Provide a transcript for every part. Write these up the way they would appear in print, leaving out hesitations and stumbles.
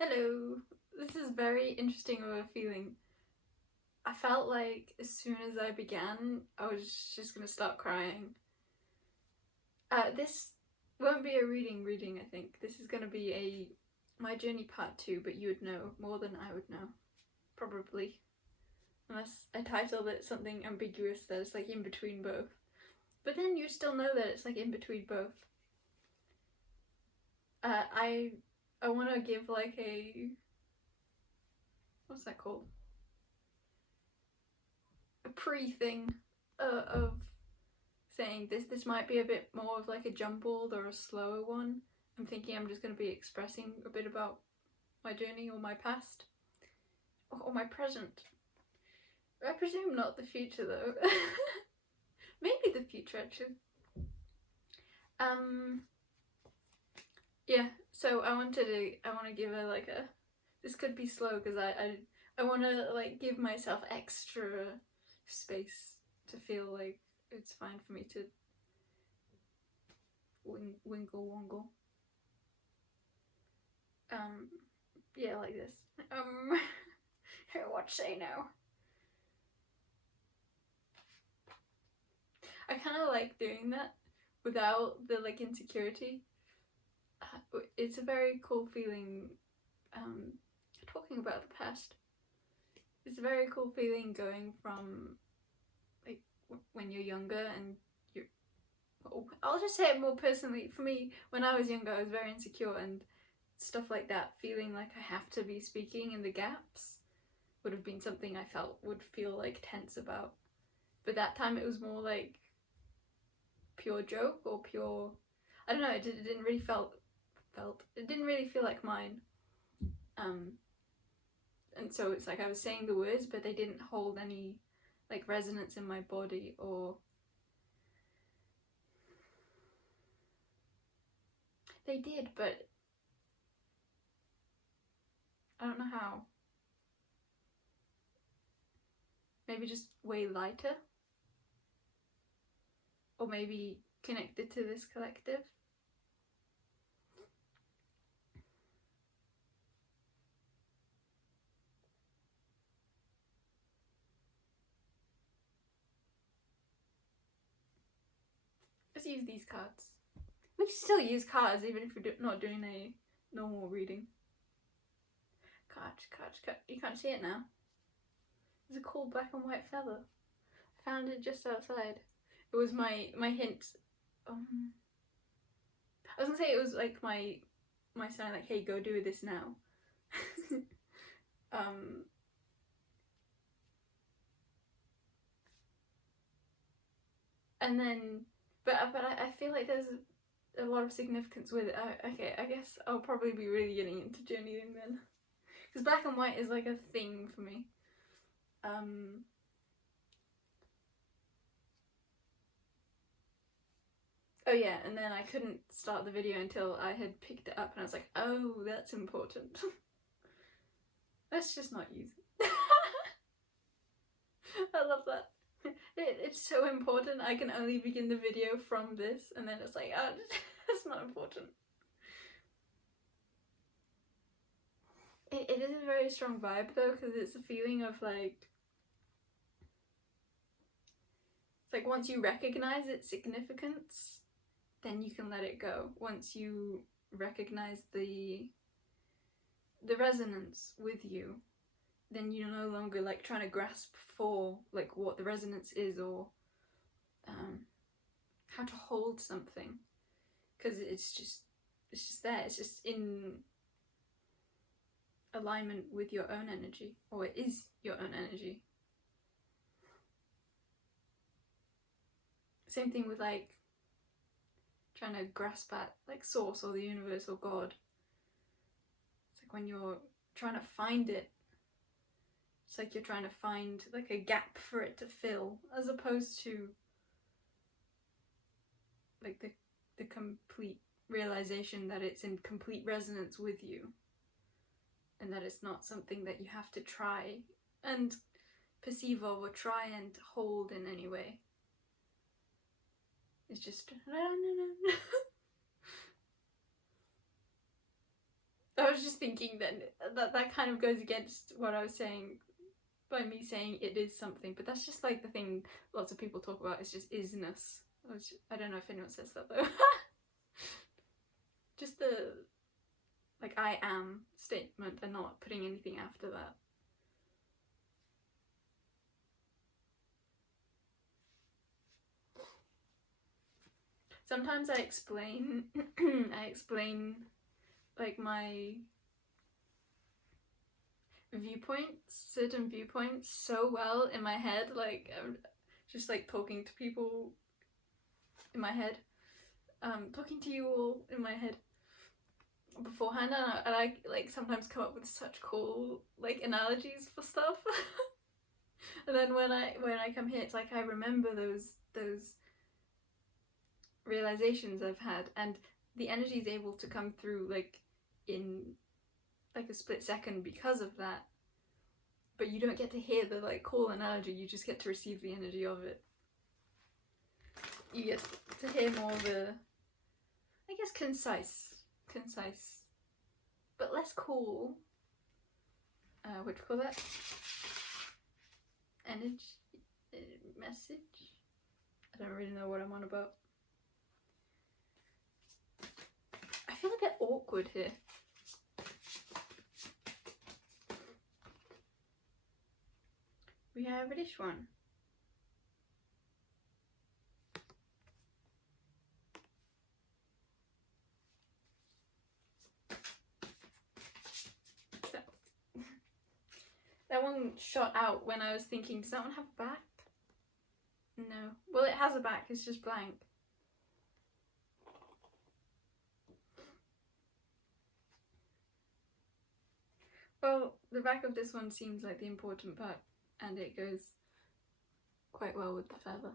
Hello. This is very interesting of a feeling. I felt like as soon as I began, I was just gonna start crying. This won't be a reading, I think. This is gonna be my journey part 2, but you would know more than I would know. Probably. Unless I titled it something ambiguous that is like in between both. But then you still know that it's like in between both. I wanna give like what's that called? A pre-thing of saying this might be a bit more of like a jumbled or a slower one. I'm thinking I'm just going to be expressing a bit about my journey or my past or my present. I presume not the future though. Maybe the future actually. Yeah, so I want to give a like a, this could be slow because I want to like give myself extra space to feel like it's fine for me to winkle wongle. Yeah, like this. What say now? I kind of like doing that without the like insecurity. It's a very cool feeling. Talking about the past, it's a very cool feeling going from like when you're younger and you're. I'll just say it more personally. For me, when I was younger, I was very insecure and stuff like that. Feeling like I have to be speaking in the gaps would have been something I would feel like tense about. But that time it was more like pure joke or pure, I don't know, it didn't really it didn't really feel like mine. And so it's like I was saying the words but they didn't hold any like resonance in my body, or they did but I don't know how. Maybe just way lighter, or maybe connected to this collective. Let's use these cards. We can still use cards even if we're not doing a normal reading. Card. You can't see it now. There's a cool black and white feather. I found it just outside. It was my hint. I was gonna say it was like my sign, like, hey, go do this now. And then, but I feel like there's a lot of significance with it. Okay, I guess I'll probably be really getting into journeying then, because black and white is like a thing for me. Oh yeah, and then I couldn't start the video until I had picked it up and I was like, oh, that's important. Let's just not use it. I love that. It's so important. I can only begin the video from this, and then it's like, oh, it's not important. It is a very strong vibe though, because it's a feeling of like, it's like once you recognize its significance, then you can let it go. Once you recognize the resonance with you, then you're no longer like trying to grasp for like what the resonance is, or how to hold something, because it's just there. It's just in alignment with your own energy, or it is your own energy. Same thing with like trying to grasp at like source or the universe or God. It's like when you're trying to find it, it's like you're trying to find like a gap for it to fill, as opposed to like the complete realization that it's in complete resonance with you, and that it's not something that you have to try and perceive of or try and hold in any way. It's just I was just just thinking then that kind of goes against what I was saying by me saying it is something, but that's just like the thing lots of people talk about, is just isness. I don't know if anyone says that though. Just the like I am statement and not putting anything after that. Sometimes I explain like my viewpoints, certain viewpoints so well in my head, like I'm just like talking to people in my head, talking to you all in my head beforehand, and I like sometimes come up with such cool like analogies for stuff. And then when I come here, it's like I remember those realizations I've had, and the energy is able to come through like in like a split second because of that. But you don't get to hear the like cool analogy, you just get to receive the energy of it. You get to hear more of the, I guess, concise, but less cool, what do you call that? Energy, message? I don't really know what I'm on about. I feel a bit awkward here. We have this one. That one shot out when I was thinking, does that one have a back? No. Well, it has a back, it's just blank. Well, the back of this one seems like the important part, and it goes quite well with the feather.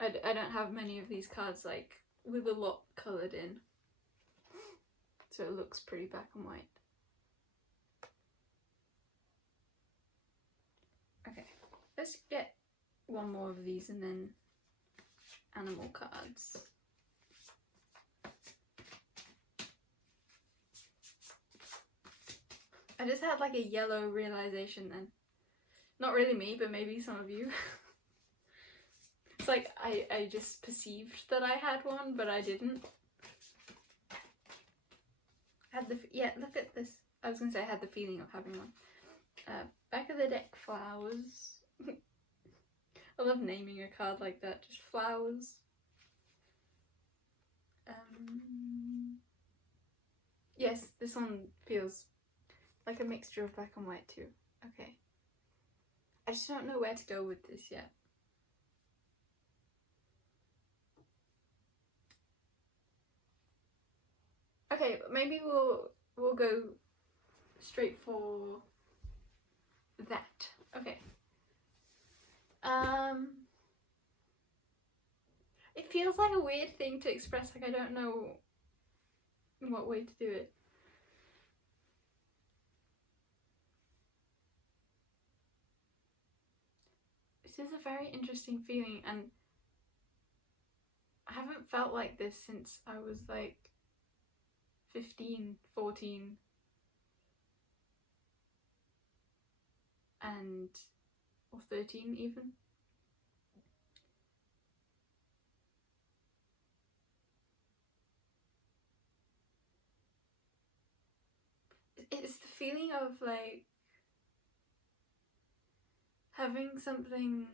I don't have many of these cards like with a lot coloured in, so it looks pretty black and white. Okay, let's get one more of these and then animal cards. I just had like a yellow realization then. Not really me, but maybe some of you. It's like I just perceived that I had one, but I didn't. Yeah, look at this. I was gonna say I had the feeling of having one. Back of the deck, flowers. I love naming a card like that, just flowers. Yes, this one feels like a mixture of black and white too. Okay. I just don't know where to go with this yet. Okay, maybe we'll go straight for that. Okay. It feels like a weird thing to express, like I don't know what way to do it. This is a very interesting feeling, and I haven't felt like this since I was like 15, 14, or 13 even. It's the feeling of like having something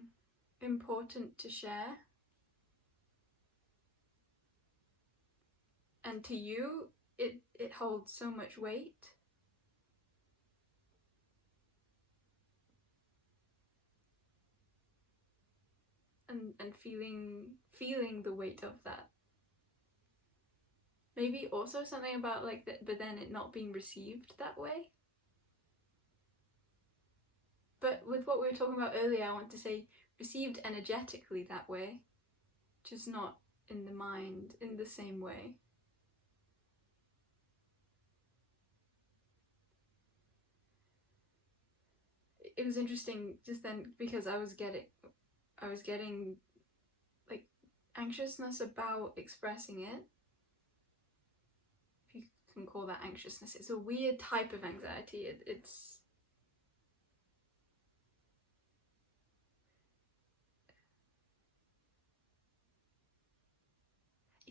important to share, and to you it holds so much weight. And feeling the weight of that. Maybe also something about like that, but then it not being received that way. But with what we were talking about earlier, I want to say received energetically that way, just not in the mind in the same way. It was interesting just then because I was getting like anxiousness about expressing it, if you often call that anxiousness. It's a weird type of anxiety. It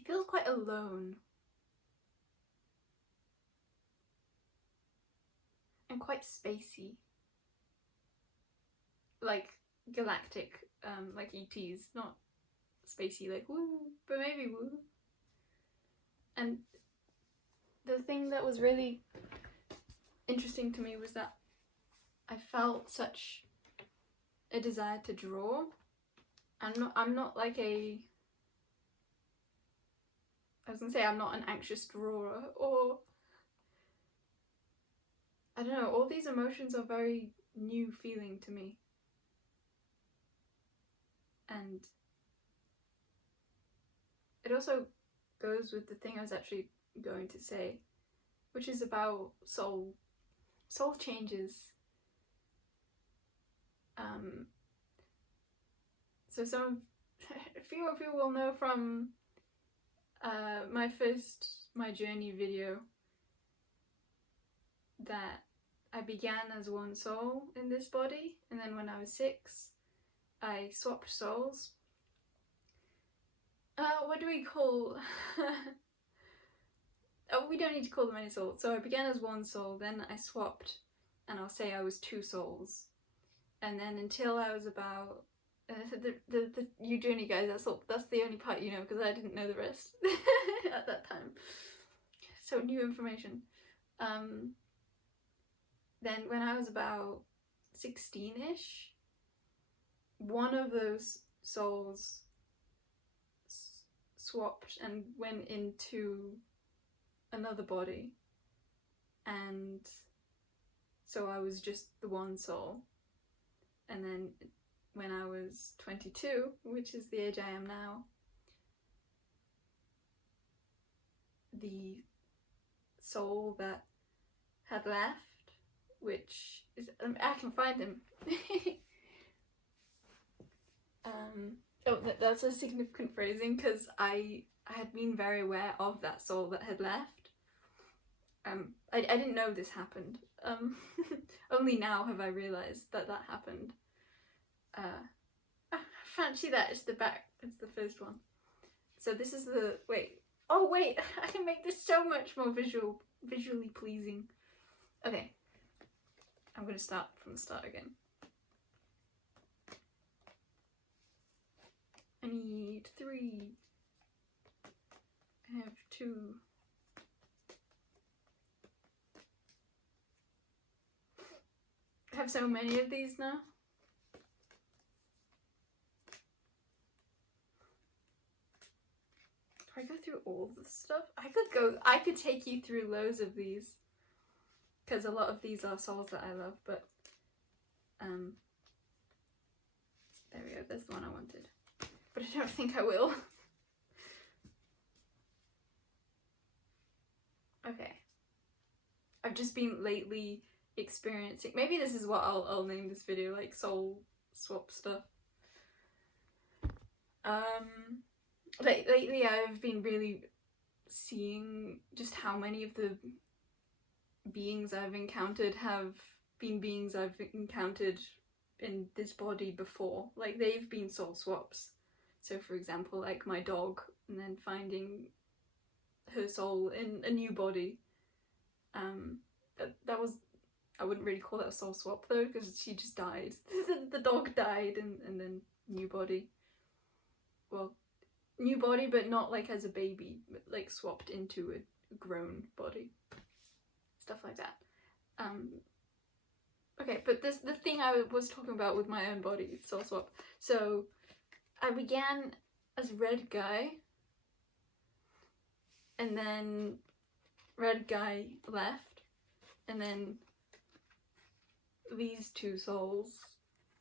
feels quite alone and quite spacey, like galactic, like ETs, not spacey like woo, but maybe woo. And the thing that was really interesting to me was that I felt such a desire to draw. I'm not like a, I was gonna say I'm not an anxious drawer, or I don't know, all these emotions are very new feeling to me. And it also goes with the thing I was actually going to say, which is about soul changes. So a few of you will know from my journey video that I began as one soul in this body, and then when I was 6 I swapped souls. What do we call oh, we don't need to call them any souls. So I began as one soul, then I swapped, and I'll say I was 2 souls, and then until I was about you journey guys, that's the only part you know, because I didn't know the rest at that time, so new information. Then when I was about 16ish, one of those souls swapped and went into another body, and so I was just the one soul. And then when I was 22, which is the age I am now, the soul that had left, which is, I can find him. Oh, that's a significant phrasing, because I had been very aware of that soul that had left. I didn't know this happened. Only now have I realised that happened. Fancy that, it's the back, it's the first one. So this is the, wait, I can make this so much more visually pleasing. Okay, I'm gonna start from the start again. I need 3. I have 2. I have so many of these now. Do I go through all the stuff? I could take you through loads of these, because a lot of these are souls that I love, but there we go, there's the one I wanted. But I don't think I will. Okay. I've just been lately experiencing, maybe this is what I'll name this video, like soul swap stuff. Lately I've been really seeing just how many of the beings I've encountered have been beings I've encountered in this body before. Like, they've been soul swaps. So for example, like my dog, and then finding her soul in a new body. That was, I wouldn't really call that a soul swap though, because she just died. The dog died, and then new body. Well, new body, but not like as a baby, but like swapped into a grown body. Stuff like that. Okay, but the thing I was talking about with my own body, soul swap. So I began as red guy, and then red guy left, and then these 2 souls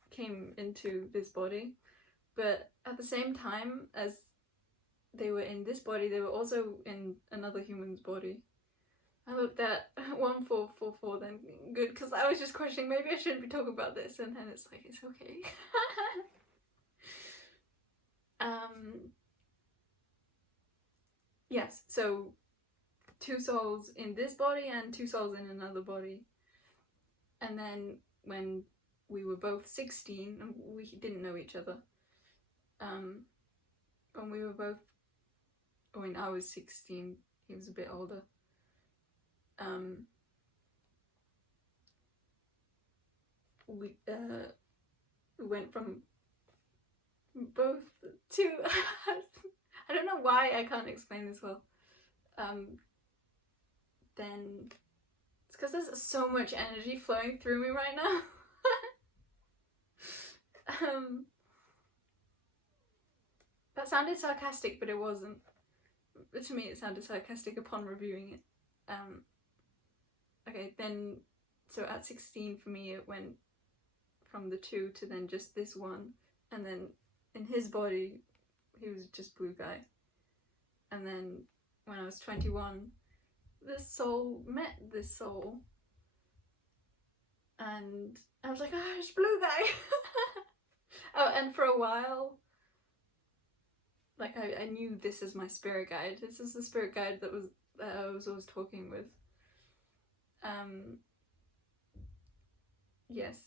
came into this body. But at the same time as they were in this body, they were also in another human's body. I looked at 1444 then, good, because I was just questioning, maybe I shouldn't be talking about this, and then it's like, it's okay. Yes, so 2 souls in this body and 2 souls in another body. And then when we were both 16, and we didn't know each other, when we were both, when I was 16, he was a bit older, we went from both to I don't know why I can't explain this well. Then it's because there's so much energy flowing through me right now. That sounded sarcastic, but it wasn't. But to me, it sounded sarcastic upon reviewing it. Okay, then, so at 16 for me, it went from the 2 to then just this 1, and then in his body, he was just blue guy. And then when I was 21, this soul met this soul, and I was like, oh, it's blue guy. Oh, and for a while, like I knew this is my spirit guide. This is the spirit guide that I was always talking with. Yes.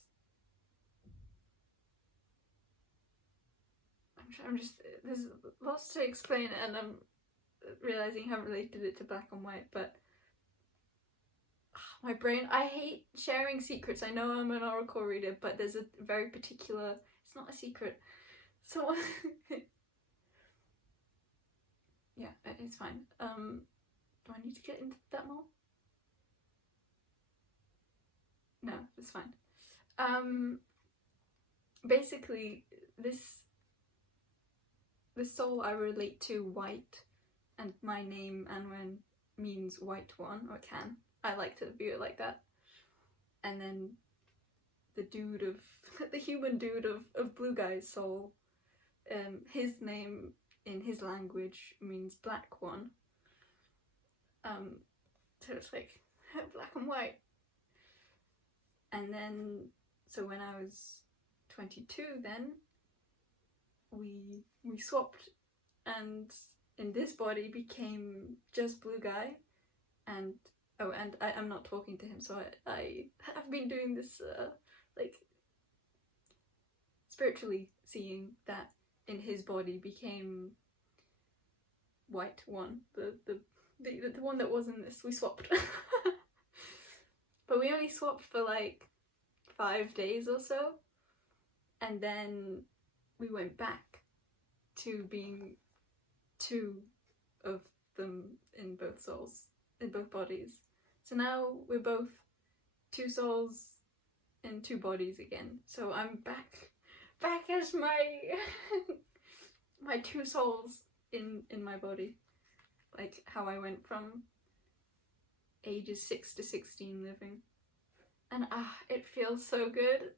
I'm just, there's lots to explain, and I'm realizing how related it to black and white, but my brain, I hate sharing secrets. I know I'm an oracle reader, but there's a very particular, it's not a secret. So, yeah, it's fine. Do I need to get into that more? No, it's fine. Basically, this soul I relate to white, and my name Anwen means white one, or can. I like to view it like that. And then the dude of the human dude of blue guy's soul, his name in his language means black one. So it's like black and white. And then, so when I was 22, then we swapped, and in this body became just blue guy, and oh, and I'm not talking to him, so I have been doing this like spiritually seeing that in his body became white one, the one that wasn't this. We swapped. But we only swapped for like 5 days or so, and then we went back to being 2 of them in both souls, in both bodies. So now we're both 2 souls in 2 bodies again. So I'm back as my my 2 souls in my body, like how I went from ages 6 to 16 living, and it feels so good.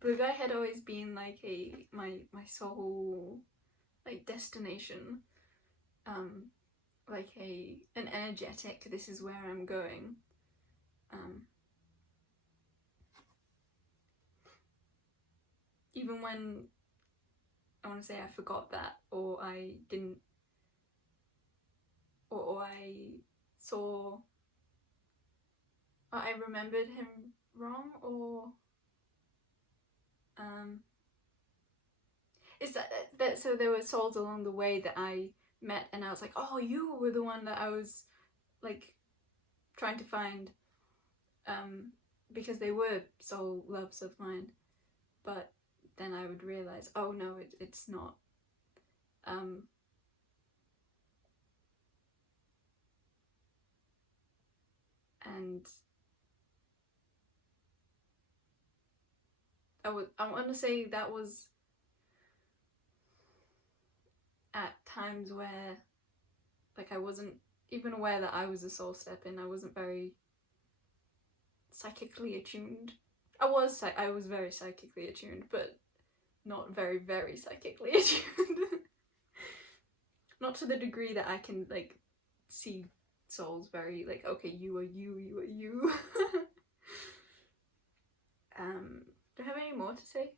Blue guy had always been like my soul, like destination, like an energetic, this is where I'm going. Even when I want to say I forgot that, or I didn't, or I saw, I remembered him wrong, or is that so there were souls along the way that I met, and I was like, oh, you were the one that I was like trying to find, because they were soul loves of mine, but then I would realize, oh no, it's not. And I want to say that was at times where, like, I wasn't even aware that I was a soul step in. I wasn't very psychically attuned. I was very psychically attuned, but not very, very psychically attuned. Not to the degree that I can, like, see souls very, like, okay, you are you, you are you. Do I have any more to say?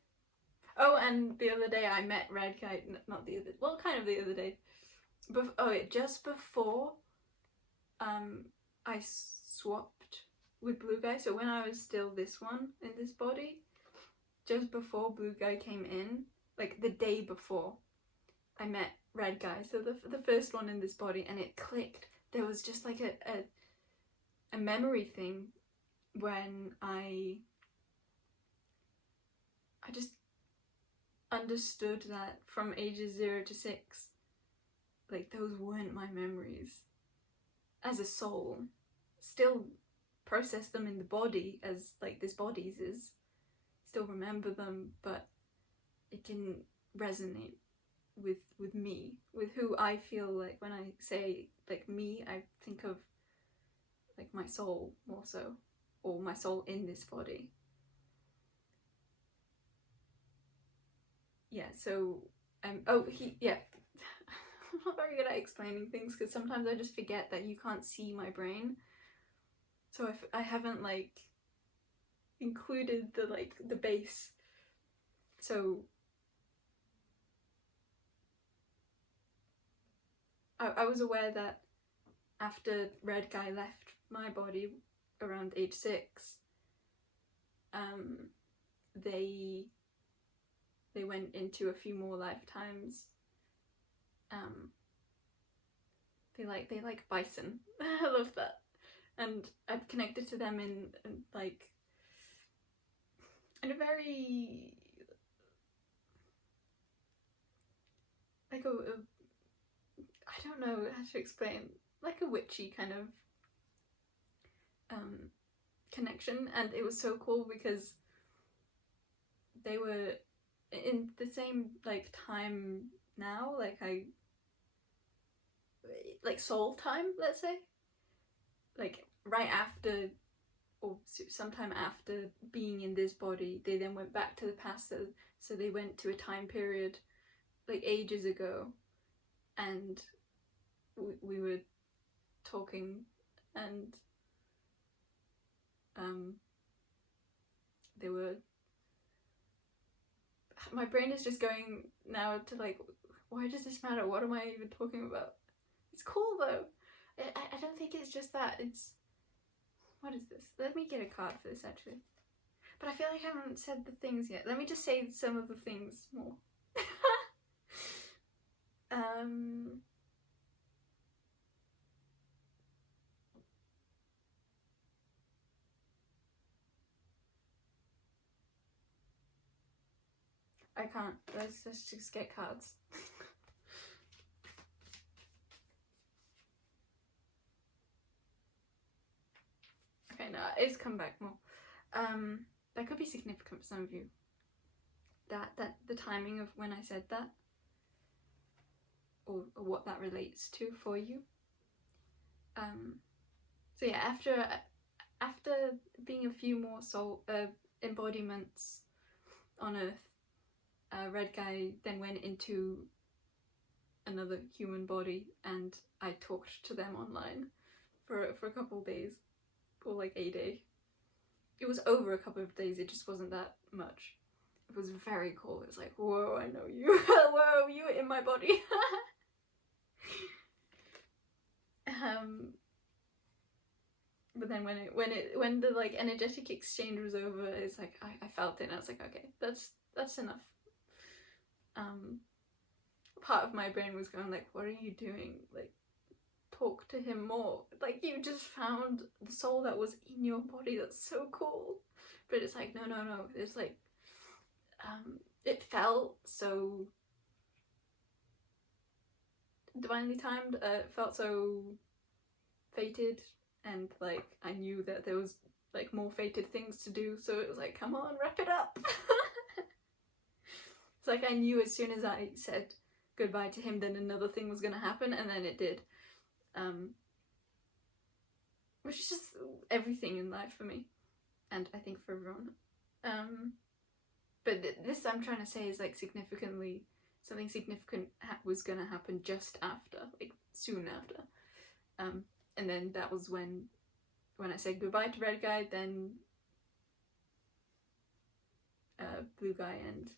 Oh, and the other day I met Red Kite, not the other, well, kind of the other day. Just before I swapped with Blue Guy. So when I was still this one in this body, just before Blue Guy came in, like the day before, I met Red Guy. So the first one in this body, and it clicked. There was just like a memory thing when I just understood that from ages 0 to 6, like those weren't my memories. As a soul, still process them in the body as like this body's is, still remember them, but it didn't resonate with me, with who I feel like. When I say like me, I think of like my soul more so, or my soul in this body. Yeah, so yeah. I'm not very good at explaining things because sometimes I just forget that you can't see my brain. So I haven't like included the base. So I was aware that after Red Guy left my body around age 6, they went into a few more lifetimes. They like bison. I love that. And I've connected to them in a very like I don't know how to explain, like a witchy kind of connection. And it was so cool because they were in the same like time now, like soul time, let's say, like right after or sometime after being in this body, they then went back to the past. So they went to a time period like ages ago, and we were talking, and they were, my brain is just going now to like, why does this matter? What am I even talking about? It's cool though. I don't think it's just that. It's, what is this? Let me get a card for this actually. But I feel like I haven't said the things yet. Let me just say some of the things more. I can't. Let's just get cards. Okay, no, it's come back more. That could be significant for some of you. That the timing of when I said that, or what that relates to for you. So yeah, after being a few more soul embodiments on Earth, Red Guy then went into another human body, and I talked to them online for a couple of days, or like a day. It was over a couple of days, it just wasn't that much. It was very cool. It was like, whoa, I know you. Whoa, you were in my body. But then when the like energetic exchange was over, it's like I felt it, and I was like, okay, that's enough. Part of my brain was going like, what are you doing? Like, talk to him more. Like, you just found the soul that was in your body. That's so cool. But it's like, no. It's like, it felt so divinely timed. It felt so fated, and like I knew that there was like more fated things to do. So it was like, come on, wrap it up. It's like I knew as soon as I said goodbye to him, then another thing was gonna happen, and then it did. Which is just everything in life for me, and I think for everyone. But this I'm trying to say is like significantly, something significant was gonna happen just after, like soon after. And then that was when I said goodbye to Red Guy, then Blue Guy and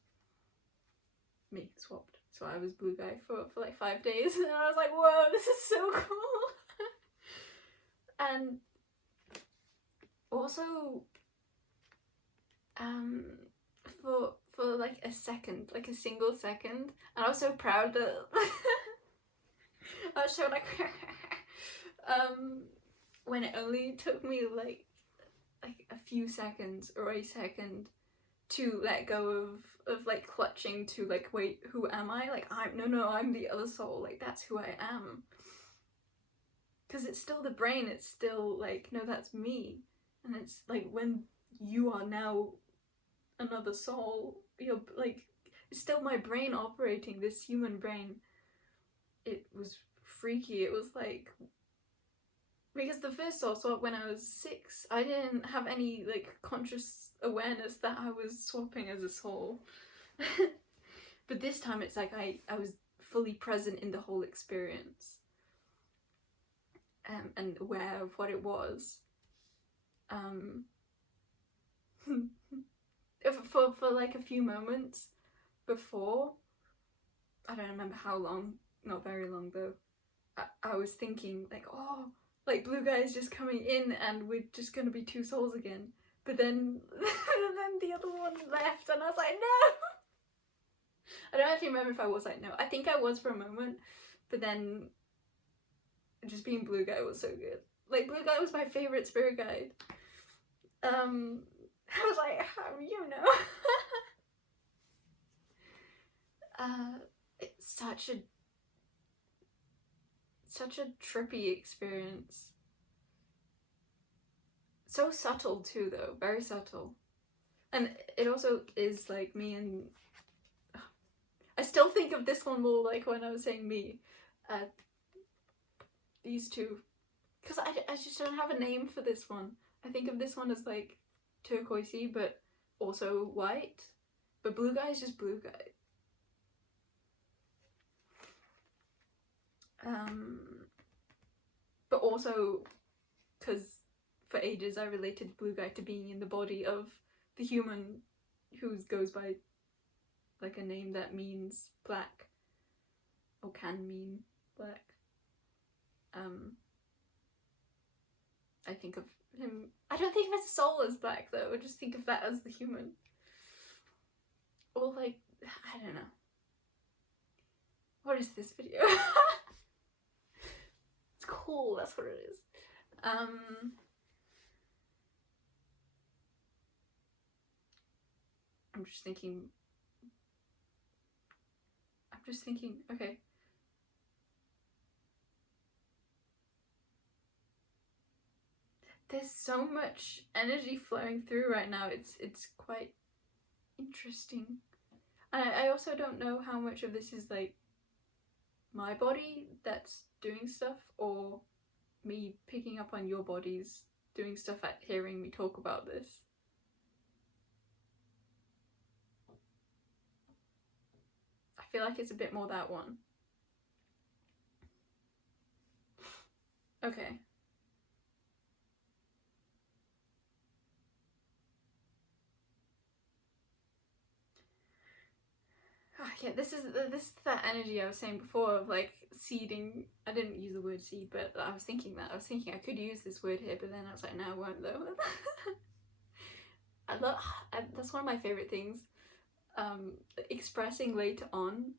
me swapped. So I was Blue Guy for like 5 days, and I was like, whoa, this is so cool. And also, for like a second, like a single second, and I was so proud that I was so like when it only took me like a few seconds or a second to let go of like clutching to like, wait, who am I? Like, I'm the other soul, like that's who I am. Because it's still the brain, it's still like, no, that's me. And it's like, when you are now another soul, you're like, it's still my brain operating, this human brain. It was freaky. It was like, because the first soul swap when I was 6, I didn't have any like conscious awareness that I was swapping as a soul. But this time it's like I was fully present in the whole experience, and aware of what it was. For like a few moments before, I don't remember how long, not very long though, I was thinking like, oh, like blue guy is just coming in and we're just gonna be 2 souls again. But then then the other one left and I was like, no. I don't actually remember if I was like, no. I think I was for a moment, but then just being blue guy was so good. Like, blue guy was my favorite spirit guide. I was like, how do you know? It's such a trippy experience. So subtle too, though, very subtle. And it also is like me and I still think of this one more like when I was saying me. These two, because I just don't have a name for this one. I think of this one as like turquoisey but also white, but blue guy is just blue guy. But also because for ages I related blue guy to being in the body of the human who goes by like a name that means black or can mean black. I think of him, I don't think of his soul as black though, I just think of that as the human. Or like, I don't know. What is this video? It's cool, that's what it is. I'm just thinking, okay. There's so much energy flowing through right now, it's quite interesting. And I also don't know how much of this is like my body that's doing stuff, or me picking up on your bodies doing stuff at hearing me talk about this. I feel like it's a bit more that one. Okay. Yeah, this is that energy I was saying before of like seeding. I didn't use the word seed, but I was thinking I could use this word here, but then I was like, no, I won't though. That's one of my favorite things. Expressing later on,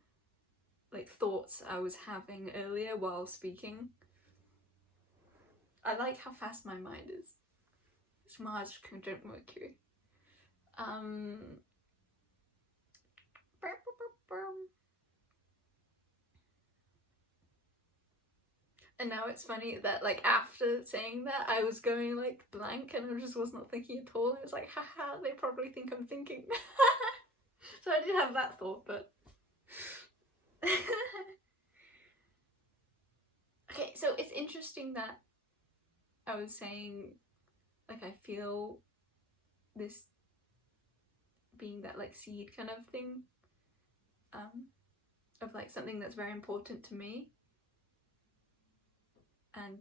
like thoughts I was having earlier while speaking. I like how fast my mind is. It's Mars conjunct Mercury. And now it's funny that like after saying that I was going like blank and I just was not thinking at all. I was like, haha, they probably think I'm thinking. So I did have that thought, but okay, so it's interesting that I was saying like I feel this being that like seed kind of thing, of like something that's very important to me, and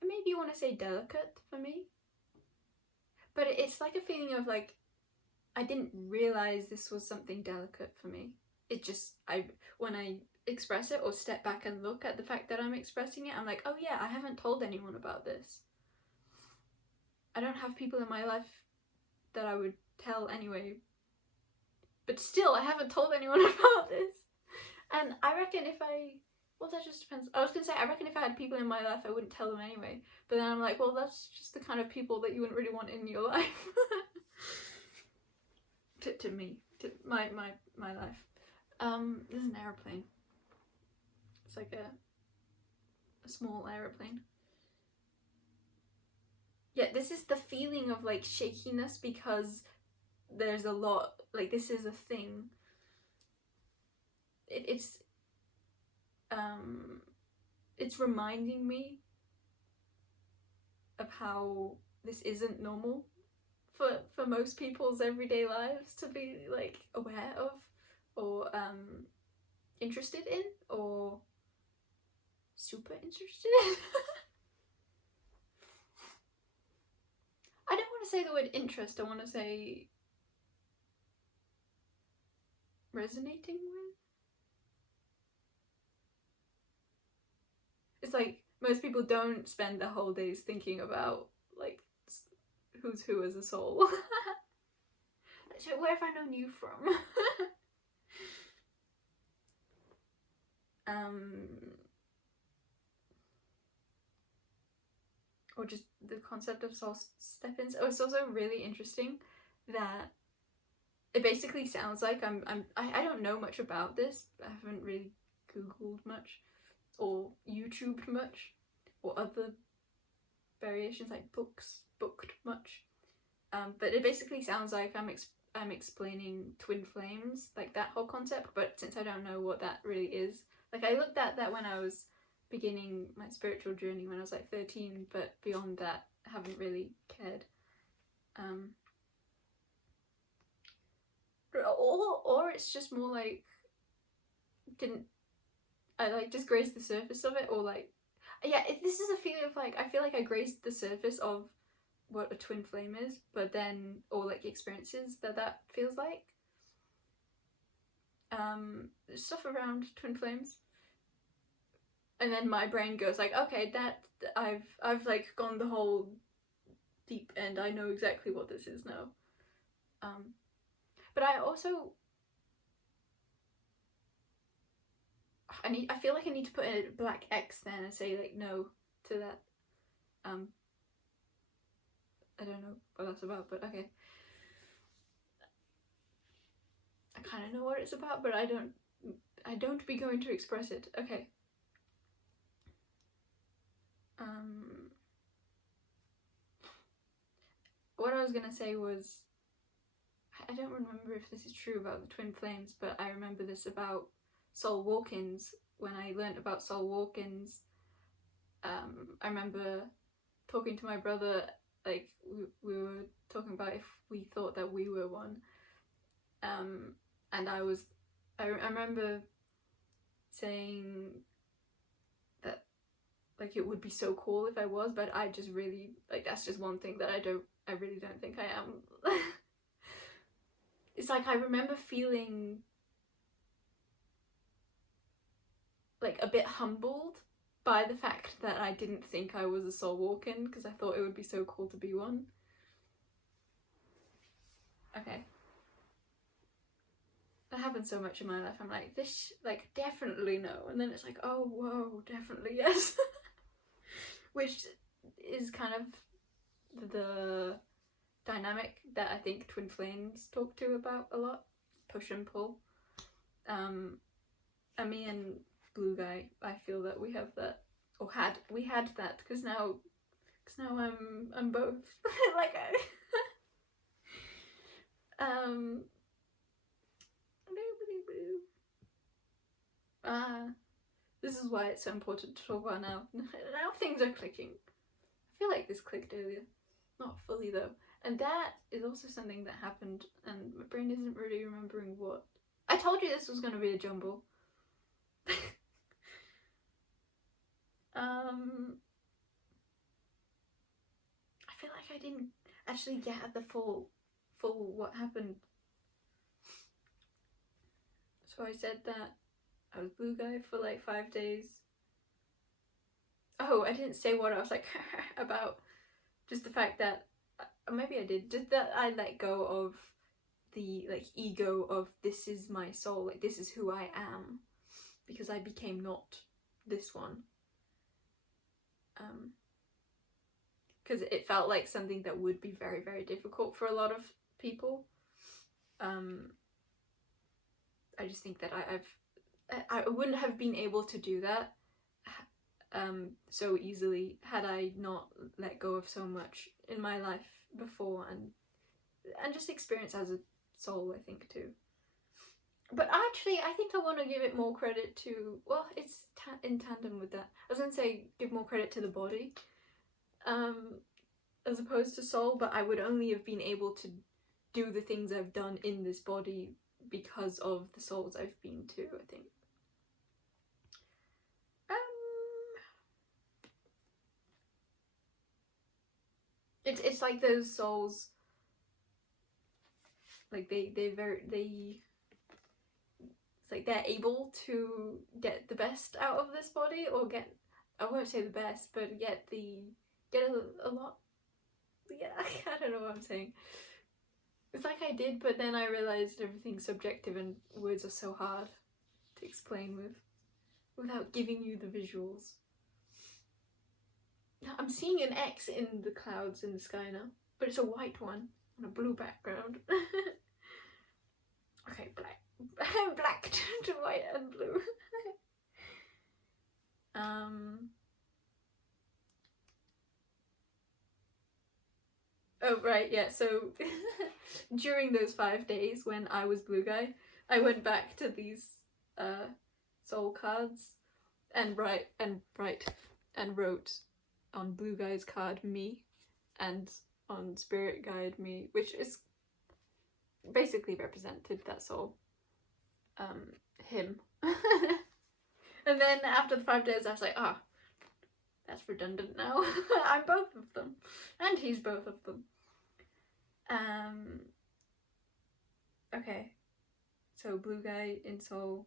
maybe you want to say delicate for me, but it's like a feeling of like I didn't realize this was something delicate for me. It just when I express it or step back and look at the fact that I'm expressing it, I'm like, oh yeah, I haven't told anyone about this. I don't have people in my life that I would tell anyway. But still, I haven't told anyone about this. And I reckon if I... Well, that just depends. I was going to say, I reckon if I had people in my life, I wouldn't tell them anyway. But then I'm like, well, that's just the kind of people that you wouldn't really want in your life. to me. To my life. There's an aeroplane. It's like a small aeroplane. Yeah, this is the feeling of like shakiness because there's a lot, like this is a thing. It's reminding me of how this isn't normal for most people's everyday lives to be like aware of or interested in or super interested in. I don't want to say the word interest, I want to say resonating with. It's like most people don't spend their whole days thinking about like who's who as a soul. So where have I known you from? Or just the concept of soul step-ins. Oh, it's also really interesting that it basically sounds like I don't know much about this. I haven't really Googled much or YouTubed much or other variations like booked much. But it basically sounds like I'm explaining twin flames, like that whole concept, but since I don't know what that really is, like I looked at that when I was beginning my spiritual journey when I was like 13, but beyond that I haven't really cared. Or it's just more like didn't I like just graze the surface of it, or like yeah, this is a feeling of like I feel like I grazed the surface of what a twin flame is, but then or like the experiences that feels like. Stuff around twin flames, and then my brain goes like, okay, that I've like gone the whole deep end. I know exactly what this is now. But I also I feel like I need to put a black X then and say like no to that. I don't know what that's about, but okay. I kind of know what it's about, but I don't be going to express it. Okay. What I was gonna say was, I don't remember if this is true about the twin flames, but I remember this about soul walk-ins. When I learnt about soul walk-ins, I remember talking to my brother, like we were talking about if we thought that we were one, and I remember saying that like it would be so cool if I was, but I just really like that's just one thing that I really don't think I am. It's like I remember feeling like a bit humbled by the fact that I didn't think I was a soul walk-in because I thought it would be so cool to be one. Okay. That happens so much in my life. I'm like, this, like, definitely no. And then it's like, oh, whoa, definitely yes. Which is kind of the dynamic that I think twin flames talk to about a lot. Push and pull. And me and Blue Guy, I feel that we have that, or we had that, because now I'm both. Like this is why it's so important to talk about now. Now things are clicking. I feel like this clicked earlier. Not fully though. And that is also something that happened and my brain isn't really remembering what. I told you this was going to be a jumble. I feel like I didn't actually get at the full what happened. So I said that I was blue guy for like 5 days. Oh, I didn't say what I was like about. Just the fact that, maybe I did, just that I let go of the like ego of this is my soul, like this is who I am, because I became not this one. Because it felt like something that would be very, very difficult for a lot of people. I just think that I wouldn't have been able to do that so easily had I not let go of so much in my life before, and just experience as a soul, I think, too. But actually, I think I want to give it more credit to, well, it's in tandem with that. I was going to say give more credit to the body as opposed to soul, but I would only have been able to do the things I've done in this body because of the souls I've been to, I think. It's like those souls, like it's like they're able to get the best out of this body, or I won't say the best, but get a lot. Yeah, I don't know what I'm saying. It's like I did, but then I realized everything's subjective and words are so hard to explain without giving you the visuals. I'm seeing an X in the clouds in the sky now, but it's a white one on a blue background. Okay, black. Black to white and blue. Oh, right, yeah, so during those 5 days when I was blue guy, I went back to these soul cards and wrote on blue guy's card me, and on spirit guide me, which is basically represented that soul, him. And then after the 5 days I was like, that's redundant now. I'm both of them, and he's both of them. Okay, so blue guy in soul.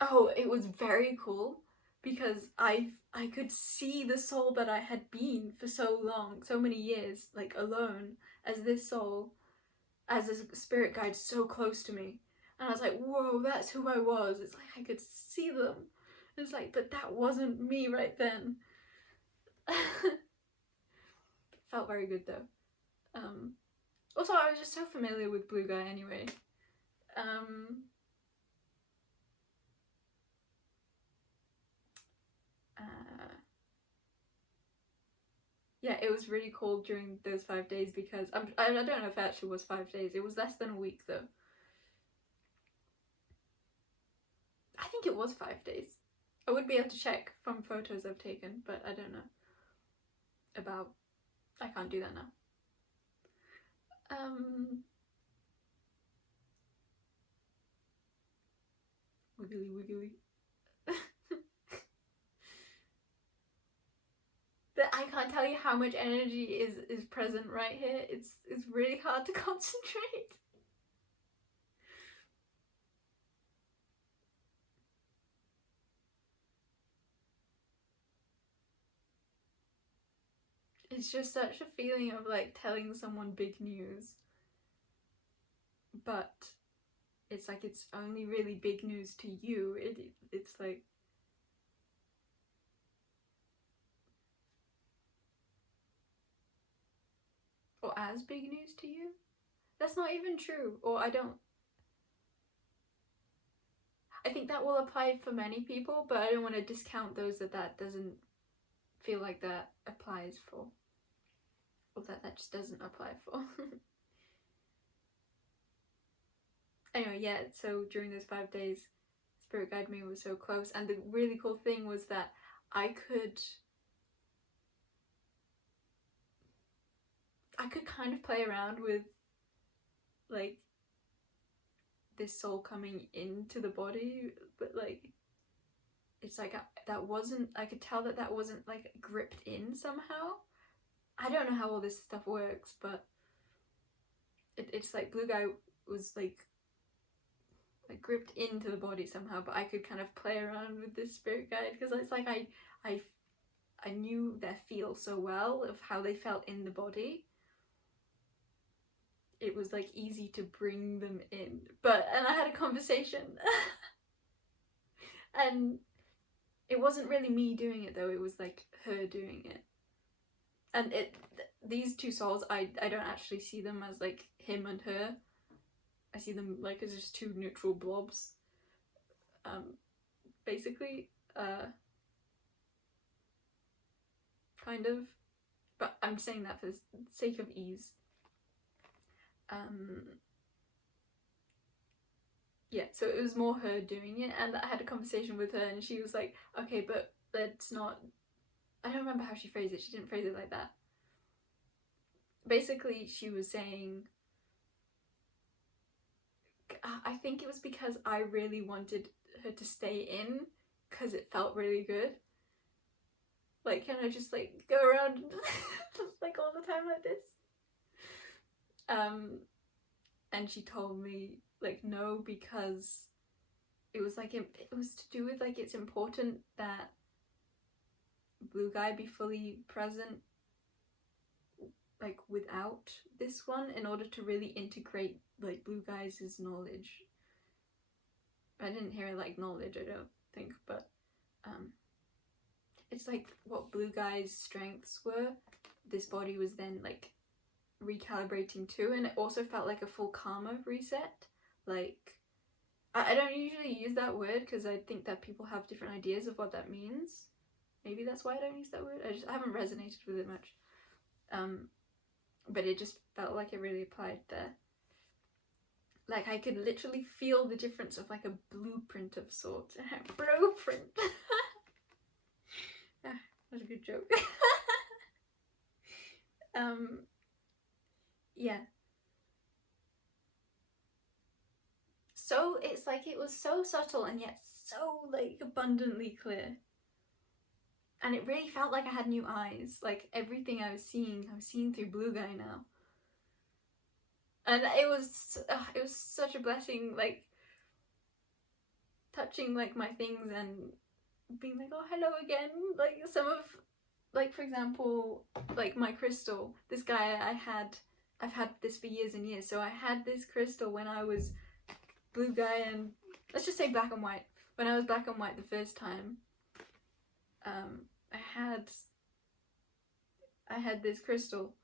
Oh, it was very cool because I could see the soul that I had been for so long, so many years, like alone as this soul, as a spirit guide so close to me. And I was like, whoa, that's who I was. It's like I could see them. It's like, but that wasn't me right then. Felt very good though. Also, I was just so familiar with blue guy anyway. Yeah, it was really cold during those 5 days because I don't know if it actually was 5 days. It was less than a week though. I think it was 5 days. I would be able to check from photos I've taken, but I don't know about. I can't do that now. Wiggly wiggly. I can't tell you how much energy is present right here. It's really hard to concentrate. It's just such a feeling of like telling someone big news, but it's like it's only really big news to you. It's like, or as big news to you. That's not even true. Or I think that will apply for many people, but I don't want to discount those that doesn't feel like that applies for, or that just doesn't apply for. Anyway, yeah, so during those 5 days, Spirit Guide Me was so close, and the really cool thing was that I could kind of play around with like this soul coming into the body, but like it's like that wasn't, I could tell that wasn't like gripped in somehow. I don't know how all this stuff works, but it's like blue guy was like like gripped into the body somehow, but I could kind of play around with this spirit guide because it's like I knew their feel so well of how they felt in the body. It was like easy to bring them in. And I had a conversation and it wasn't really me doing it though, it was like her doing it. And these two souls, I don't actually see them as like him and her. I see them like as just two neutral blobs. Basically. Kind of. But I'm saying that for the sake of ease. Yeah, so it was more her doing it, and I had a conversation with her and she was like, okay, but let's not... I don't remember how she phrased it, she didn't phrase it like that. Basically, she was saying... I think it was because I really wanted her to stay in, because it felt really good. Like, can I just like go around like all the time like this? And she told me like no, because it was like it was to do with like it's important that Blue Guy be fully present like without this one in order to really integrate like Blue Guy's knowledge. I didn't hear like knowledge, I don't think, but it's like what Blue Guy's strengths were, this body was then like recalibrating too, and it also felt like a full karma reset. Like I don't usually use that word because I think that people have different ideas of what that means. Maybe that's why I don't use that word. I haven't resonated with it much. But it just felt like it really applied there. Like I could literally feel the difference of like a blueprint of sorts. Blueprint. That's a good joke. Yeah. So it's like it was so subtle and yet so like abundantly clear. And it really felt like I had new eyes. Like everything I was seeing through Blue Guy now. And it was such a blessing, like touching like my things and being like, oh, hello again. Like some of, like for example, like my crystal, this guy I've had this for years and years. So I had this crystal when I was Blue Guy and let's just say black and white. When I was black and white the first time, I had this crystal,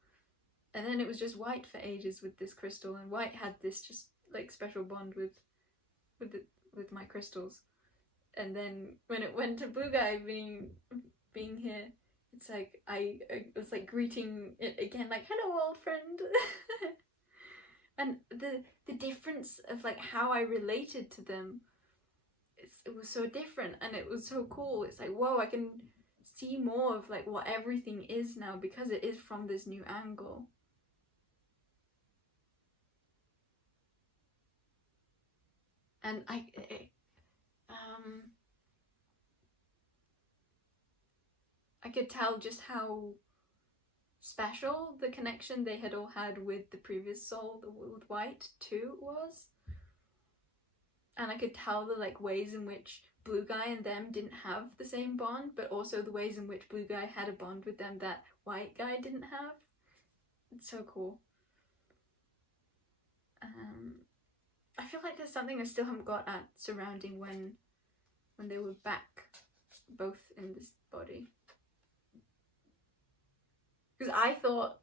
and then it was just white for ages with this crystal, and white had this just like special bond with my crystals. And then when it went to Blue Guy being here, it's like I was like greeting it again, like hello old friend. And the difference of like how I related to them, it was so different and it was so cool. It's like, whoa, I can see more of like what everything is now because it is from this new angle. And I could tell just how special the connection they had all had with the previous soul, with White too, was. And I could tell the like ways in which Blue Guy and them didn't have the same bond, but also the ways in which Blue Guy had a bond with them that White Guy didn't have. It's so cool. I feel like there's something I still haven't got at surrounding when they were back both in this body. Because I thought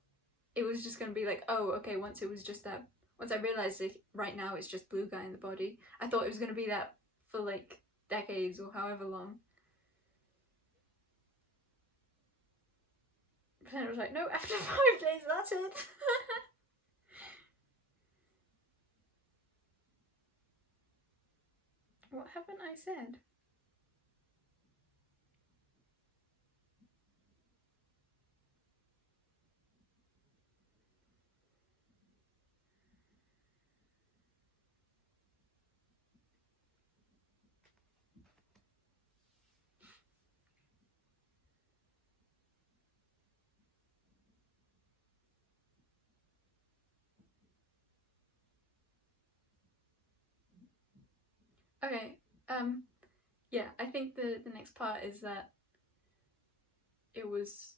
it was just going to be like, oh, okay, once I realised that right now it's just Blue Guy in the body, I thought it was going to be that for like decades or however long. But then it was like, no, after 5 days, that's it. What haven't I said? Okay. Yeah, I think the next part is that it was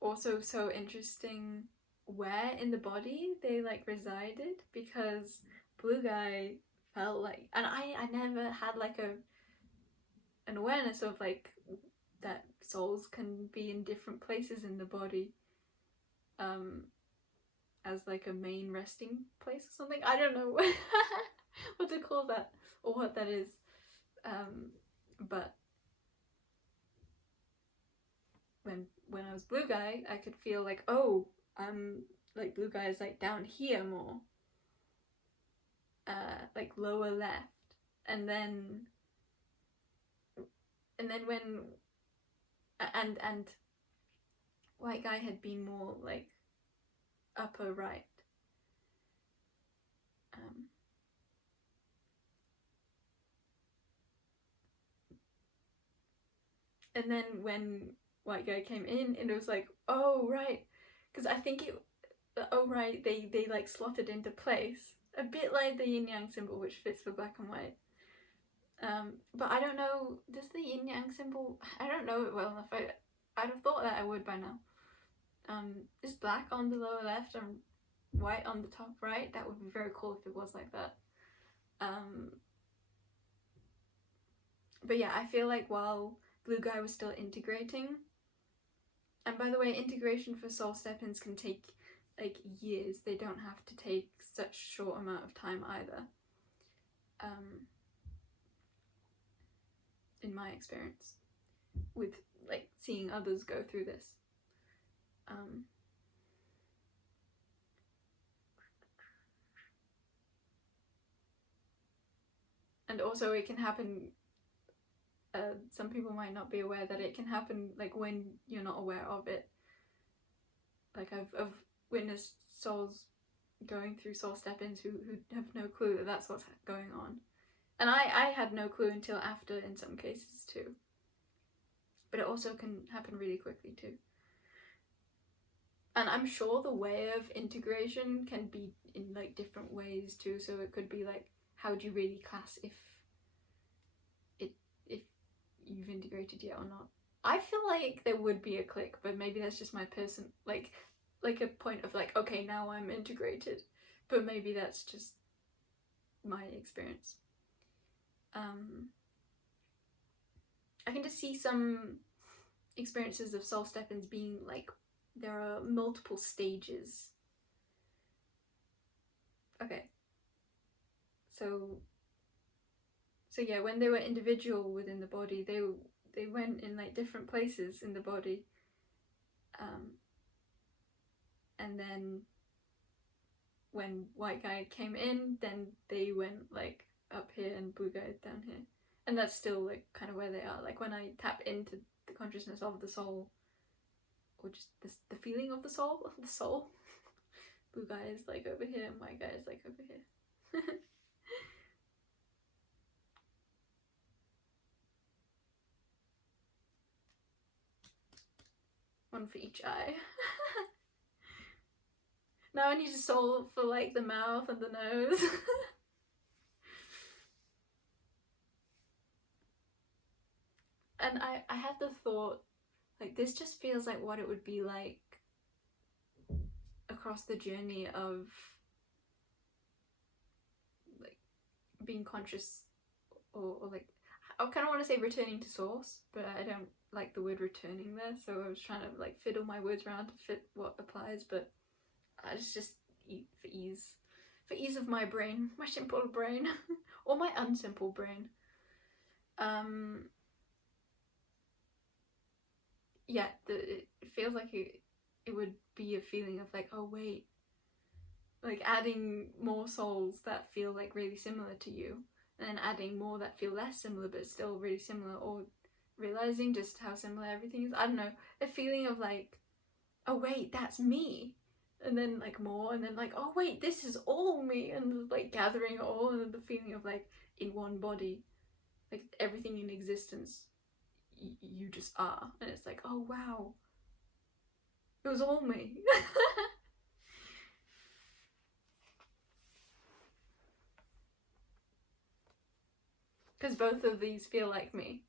also so interesting where in the body they like resided, because Blue Guy felt like, and I never had like an awareness of like that souls can be in different places in the body, as like a main resting place or something. I don't know what to call that or what that is, but when I was Blue Guy, I could feel like, oh, I'm like Blue Guy is like down here more, like lower left, and then when and White Guy had been more like upper right. And then when White Guy came in, and it was like, oh right, because I think it, oh right, they like slotted into place a bit like the yin yang symbol, which fits for black and white. But I don't know, does the yin yang symbol, I don't know it well enough. I'd have thought that I would by now. Is black on the lower left and white on the top right? That would be very cool if it was like that. But yeah, I feel like while Blue Guy was still integrating, and by the way, integration for soul step-ins can take like years. They don't have to take such short amount of time either, in my experience with like seeing others go through this. And also it can happen, some people might not be aware that it can happen like when you're not aware of it. Like I've witnessed souls going through soul step-ins who have no clue that that's what's going on. And I had no clue until after in some cases too. But it also can happen really quickly too. And I'm sure the way of integration can be in like different ways too. So it could be like, how do you really class if you've integrated yet or not? I feel like there would be a click, but maybe that's just my person, like a point of like, okay, now I'm integrated. But maybe that's just my experience. I can just see some experiences of soul step-ins being like, there are multiple stages. Okay. So yeah, when they were individual within the body, they went in like different places in the body. And then when White Guy came in, then they went like up here and Blue Guy down here. And that's still like kind of where they are. Like when I tap into the consciousness of the soul, or just the feeling of the soul, Blue Guy is like over here and White Guy is like over here. One for each eye. Now I need a soul for like the mouth and the nose. And I had the thought, like, this just feels like what it would be like across the journey of like being conscious, or like, I kind of want to say returning to source, but I don't like the word returning there, so I was trying to like fiddle my words around to fit what applies, but it's just for ease of my brain, my simple brain, or my unsimple brain. Yeah, it feels like it would be a feeling of like, oh wait, like adding more souls that feel like really similar to you, and then adding more that feel less similar but still really similar, or realizing just how similar everything is. I don't know, a feeling of like, oh wait, that's me, and then like more, and then like, oh wait, this is all me, and like gathering it all, and then the feeling of like in one body, like everything in existence, you just are, and it's like, oh wow, it was all me. because both of these feel like me.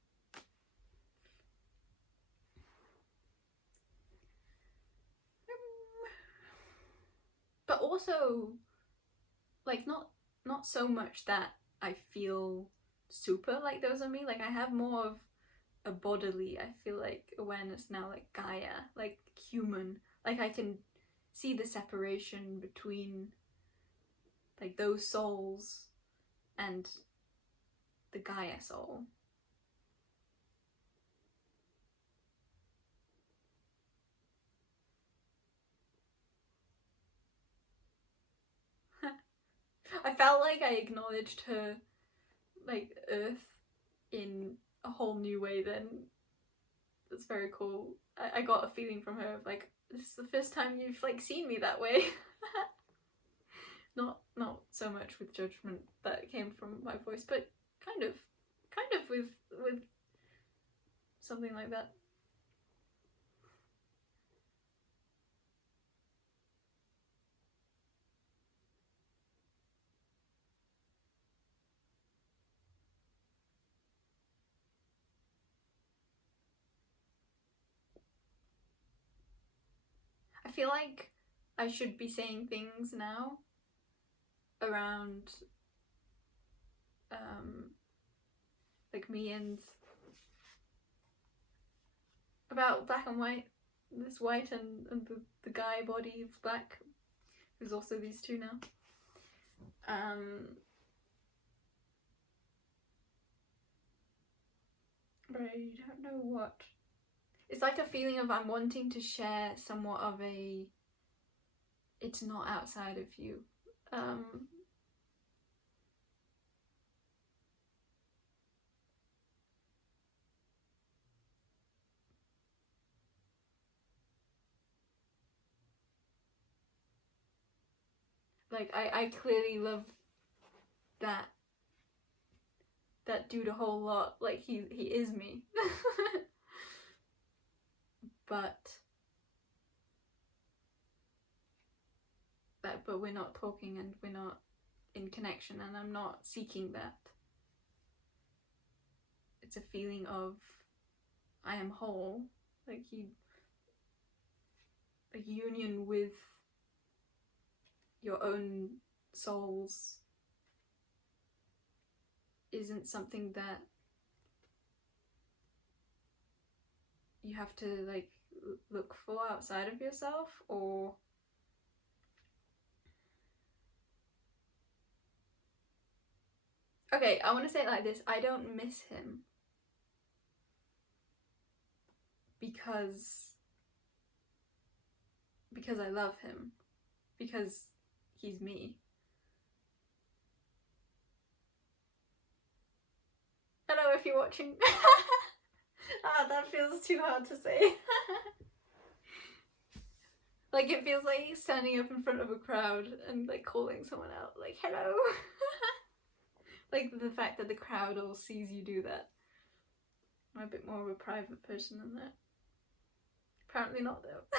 But also, like, not so much that I feel super like those are me. Like, I have more of a bodily, I feel like, awareness now, like Gaia, like human. Like, I can see the separation between like those souls and the Gaia soul. I felt like I acknowledged her, like, Earth in a whole new way then. That's very cool. I got a feeling from her of like, this is the first time you've like seen me that way. not so much with judgment that came from my voice, but kind of with something like that. I feel like I should be saying things now around like me and about black and white, this white and the guy body of black, who's also these two now. But I don't know what. It's like a feeling of I'm wanting to share somewhat of a, it's not outside of you. Like I clearly love that dude a whole lot. Like he is me. but we're not talking and we're not in connection, and I'm not seeking that. It's a feeling of I am whole, like a union with your own souls isn't something that you have to like look for outside of yourself, or okay, I want to say it like this. I don't miss him because I love him, because he's me. Hello if you're watching. That feels too hard to say. Like it feels like standing up in front of a crowd and like calling someone out, like hello. Like the fact that the crowd all sees you do that. I'm a bit more of a private person than that. Apparently not though.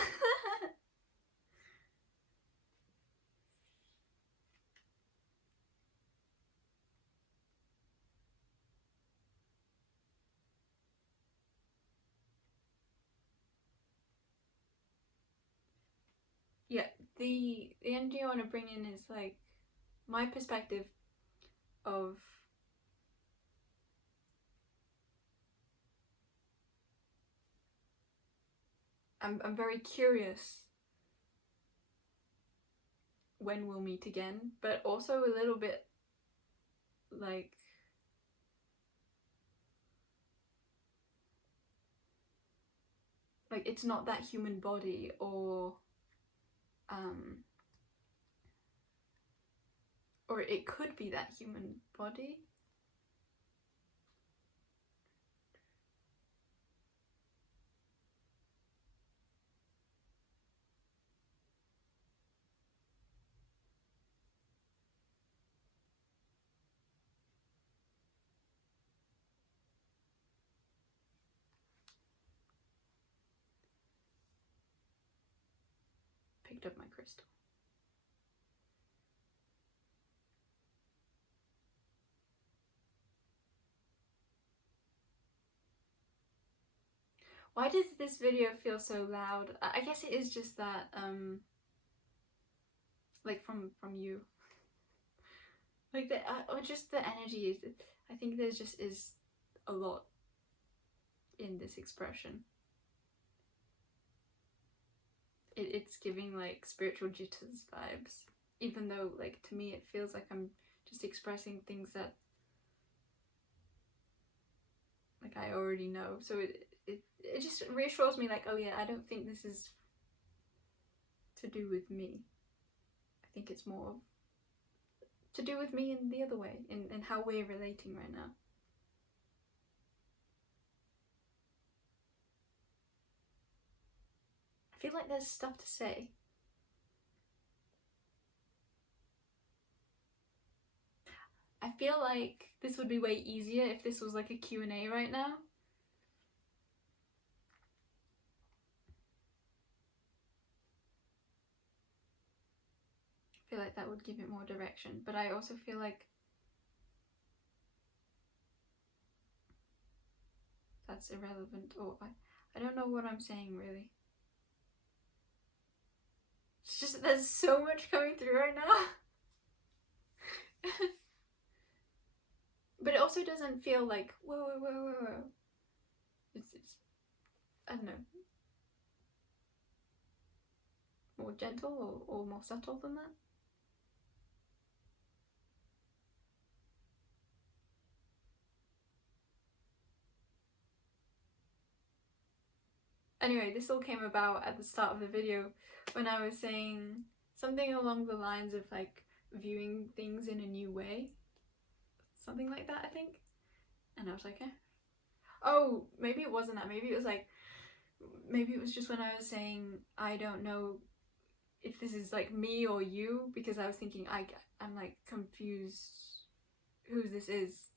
Yeah, the energy I want to bring in is like my perspective of I'm very curious when we'll meet again, but also a little bit like it's not that human body, or it could be that human body. Picked up my crystal. Why does this video feel so loud? I guess it is just that, like from you. Like the, or just the energy is, I think there's just is a lot in this expression. It's giving like spiritual jitters vibes, even though like to me it feels like I'm just expressing things that like I already know. So it just reassures me like, oh yeah, I don't think this is to do with me. I think it's more to do with me in the other way, in how we're relating right now. I feel like there's stuff to say. I feel like this would be way easier if this was like a Q&A right now. I feel like that would give it more direction, but I also feel like that's irrelevant, or I don't know what I'm saying really. It's just there's so much coming through right now. But it also doesn't feel like whoa. It's I don't know, more gentle or more subtle than that. Anyway, this all came about at the start of the video when I was saying something along the lines of like viewing things in a new way. Something like that, I think. And I was like, eh. Oh, maybe it wasn't that. Maybe it was like, maybe it was just when I was saying I don't know if this is like me or you, because I was thinking I'm like confused who this is.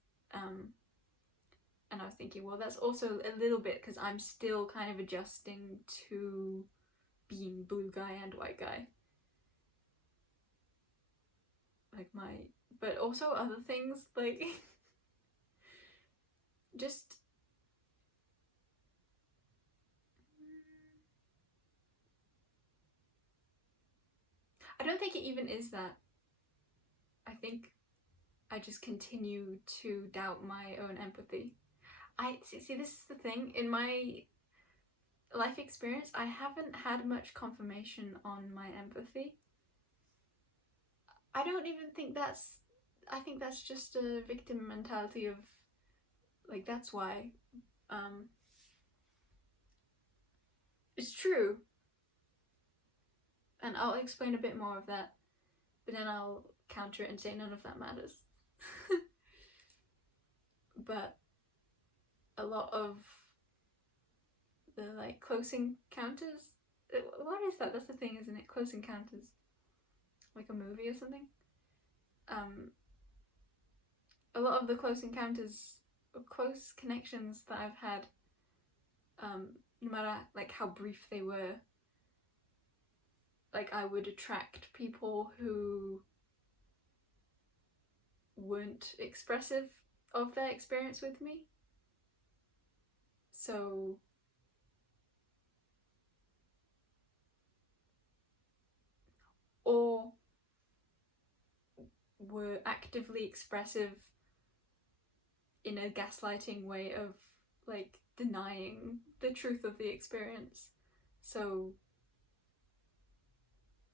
And I was thinking, well, that's also a little bit because I'm still kind of adjusting to being blue guy and white guy. Like but also other things, like, just, I don't think it even is that. I think I just continue to doubt my own empathy. I see, this is the thing, in my life experience, I haven't had much confirmation on my empathy. I don't even think I think that's just a victim mentality of, like, that's why. It's true. And I'll explain a bit more of that, but then I'll counter it and say none of that matters. But a lot of the like close encounters, what is that? That's the thing, isn't it? Close encounters, like a movie or something. A lot of the close encounters, or close connections that I've had, no matter like how brief they were, like I would attract people who weren't expressive of their experience with me. So or were actively expressive in a gaslighting way of like denying the truth of the experience. So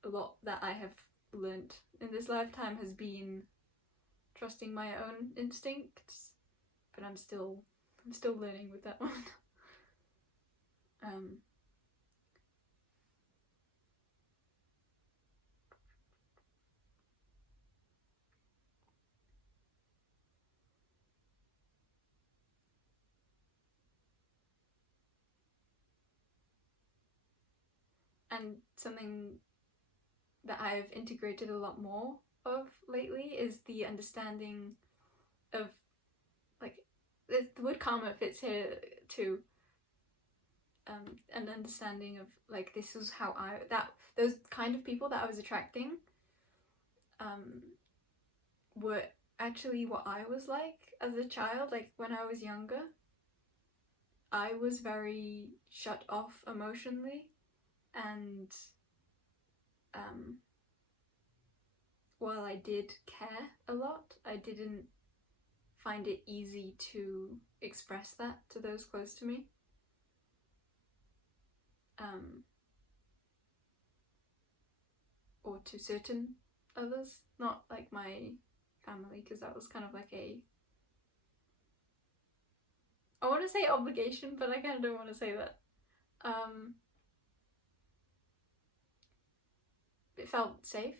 a lot that I have learnt in this lifetime has been trusting my own instincts, but I'm still learning with that one. And something that I've integrated a lot more of lately is the understanding of, like, the word karma fits here too. An understanding of like, this was how those kind of people that I was attracting were actually what I was like as a child. Like when I was younger, I was very shut off emotionally, and while I did care a lot, I didn't find it easy to express that to those close to me. Or to certain others, not like my family, because that was kind of like I want to say obligation, but I kind of don't want to say that. It felt safe.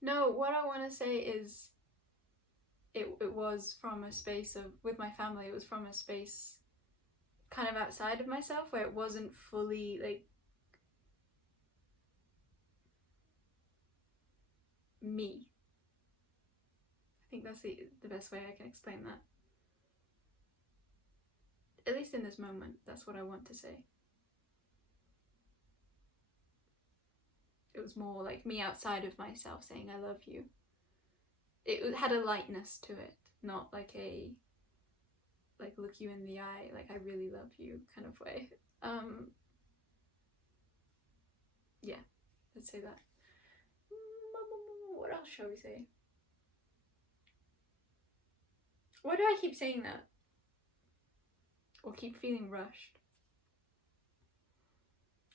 No, what I want to say is it was from a space of, with my family, it was from a space kind of outside of myself, where it wasn't fully like me. I think that's the best way I can explain that. At least in this moment, that's what I want to say. It was more like me outside of myself saying I love you. It had a lightness to it, not like a like look you in the eye, like I really love you kind of way. Yeah, let's say that. What else shall we say? Why do I keep saying that? Or keep feeling rushed?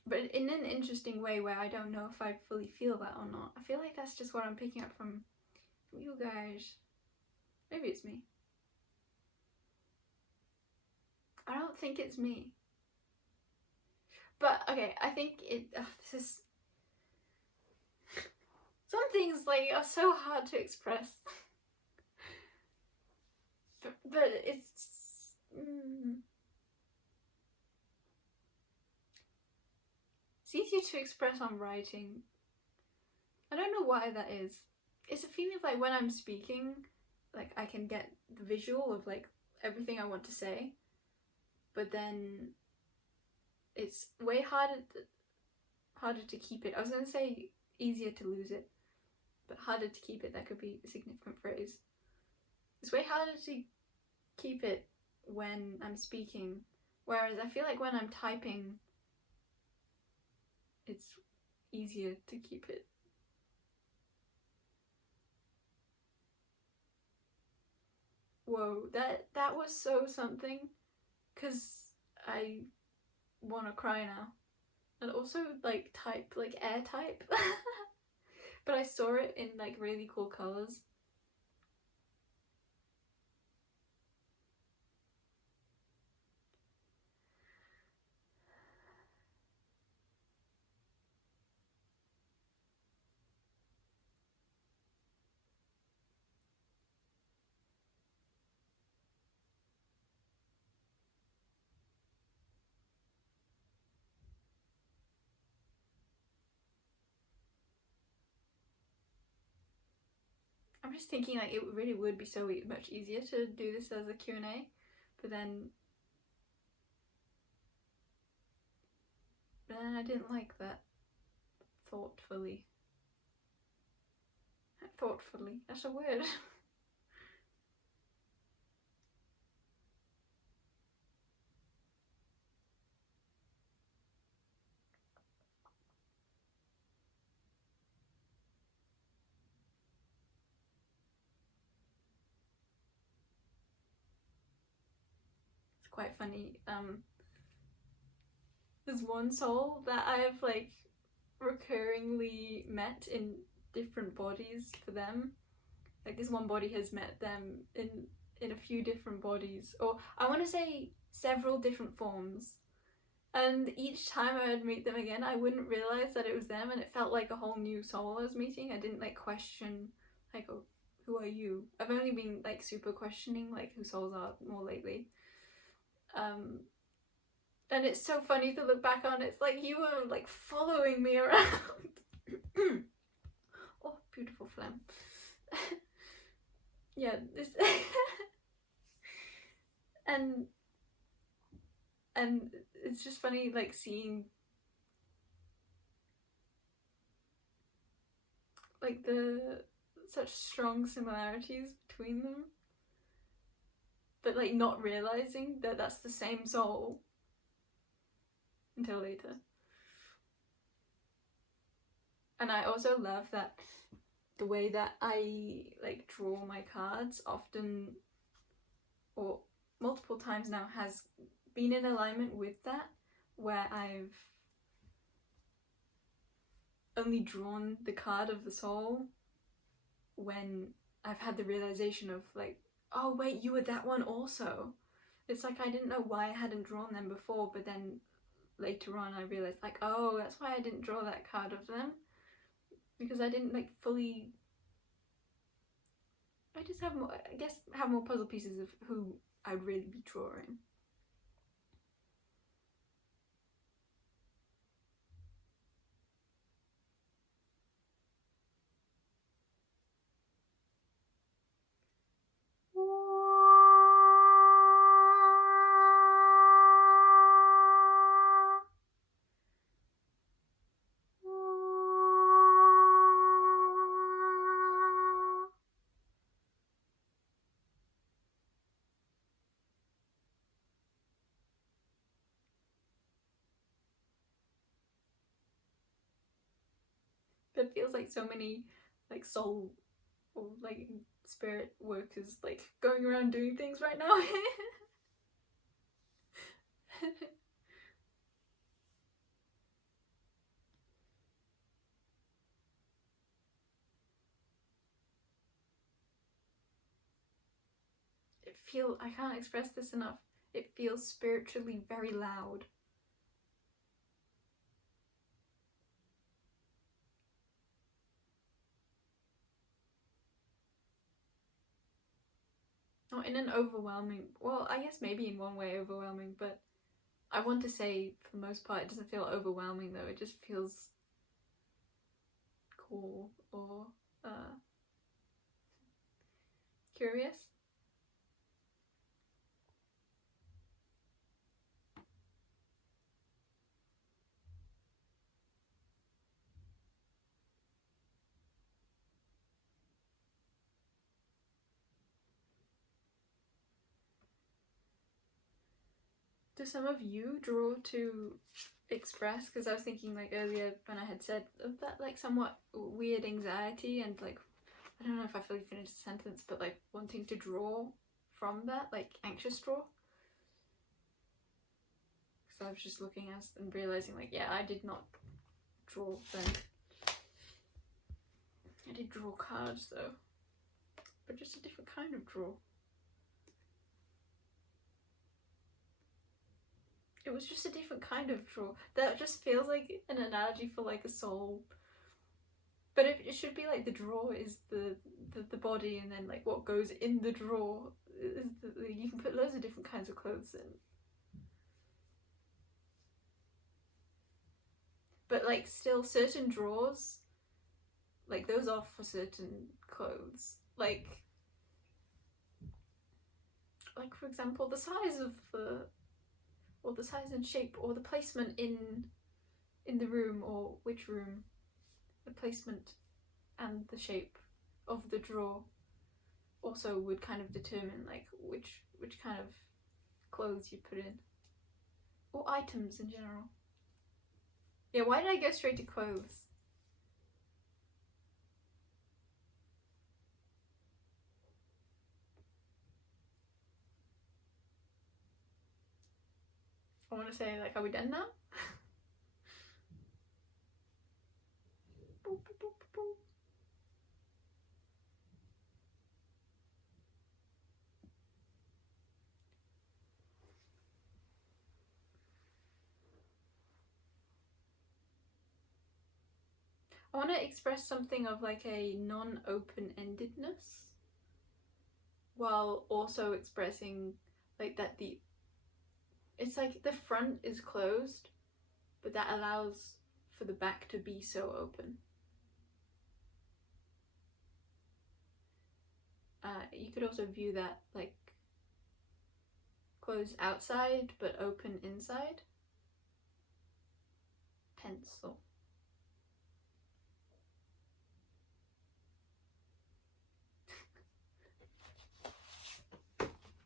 But in an interesting way where I don't know if I fully feel that or not. I feel like that's just what I'm picking up from you guys. Maybe it's me. I don't think it's me. But okay, I think this is, some things like are so hard to express. but it's it's easier to express on writing. I don't know why that is. It's a feeling of like when I'm speaking, like I can get the visual of like everything I want to say, but then it's way harder to keep it. I was gonna say easier to lose it, but harder to keep it. That could be a significant phrase. It's way harder to keep it when I'm speaking, whereas I feel like when I'm typing, it's easier to keep it. Whoa, that was so something, because I want to cry now. And also like type, like air type. But I saw it in like really cool colours. I'm just thinking like it really would be so much easier to do this as a Q&A, but then I didn't like that. Thoughtfully, that's a word. It's quite funny. There's one soul that I have like recurringly met in different bodies for them. Like this one body has met them in a few different bodies, or I want to say several different forms. And each time I would meet them again, I wouldn't realize that it was them, and it felt like a whole new soul I was meeting. I didn't like question, like, oh, who are you? I've only been like super questioning like who souls are more lately. And it's so funny to look back on. It's like you were like following me around. Oh, beautiful phlegm. Yeah, this and it's just funny like seeing like the such strong similarities between them. but like not realizing that that's the same soul until later. And I also love that the way that I like draw my cards often, or multiple times now, has been in alignment with that, where I've only drawn the card of the soul when I've had the realization of like, oh wait, you were that one also. It's like I didn't know why I hadn't drawn them before, but then later on I realized like, oh, that's why I didn't draw that card of them, because I didn't like fully, I just have more, I guess, have more puzzle pieces of who I'd really be drawing. It feels like so many like soul or like spirit workers like going around doing things right now. I can't express this enough. It feels spiritually very loud. Not in an overwhelming, well, I guess maybe in one way overwhelming, but I want to say for the most part it doesn't feel overwhelming though. It just feels cool or curious. Do some of you draw to express? Because I was thinking like earlier when I had said of that like somewhat weird anxiety and like, I don't know if I fully finished the sentence, but like wanting to draw from that, like anxious draw. So I was just looking at and realizing like, yeah, I did not draw then. I did draw cards though, but just a different kind of draw. It was just a different kind of draw. That just feels like an analogy for like a soul. But it should be like the drawer is the body, and then like what goes in the drawer is you can put loads of different kinds of clothes in. But like still certain drawers, like those are for certain clothes. Like for example, the size of or the size and shape, or the placement in the room, or which room, the placement and the shape of the drawer also would kind of determine like which kind of clothes you put in, or items in general. Yeah, why did I go straight to clothes? I want to say like, are we done now? Boop, boop, boop, boop. I want to express something of like a non-open-endedness, while also expressing like that it's like the front is closed, but that allows for the back to be so open. You could also view that like closed outside but open inside. Pencil.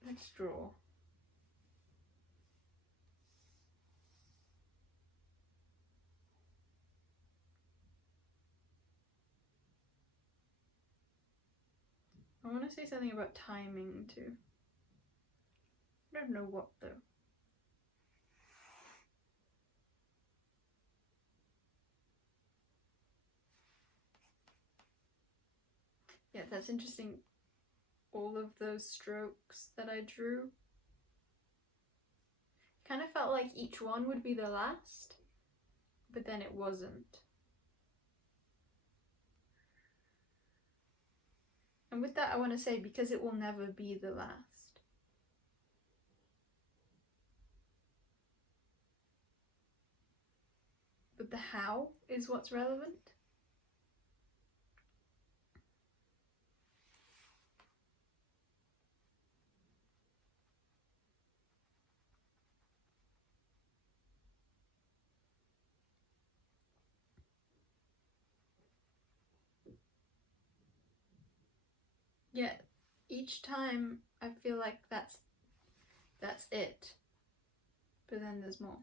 Let's draw. I want to say something about timing too. I don't know what though. Yeah, that's interesting. All of those strokes that I drew kind of felt like each one would be the last, but then it wasn't. And with that I want to say, because it will never be the last. But the how is what's relevant. Yeah, each time I feel like that's it. But then there's more.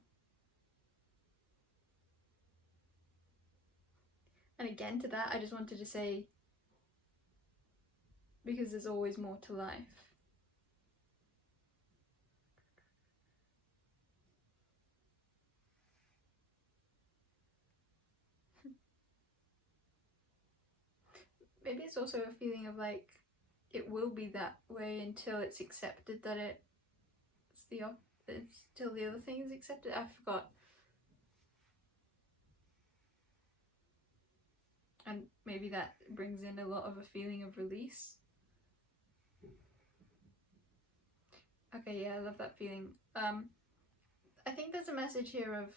And again, to that, I just wanted to say, because there's always more to life. Maybe it's also a feeling of like, it will be that way until it's accepted that it's still the other thing is accepted. I forgot. And maybe that brings in a lot of a feeling of release. Okay, yeah, I love that feeling. I think there's a message here of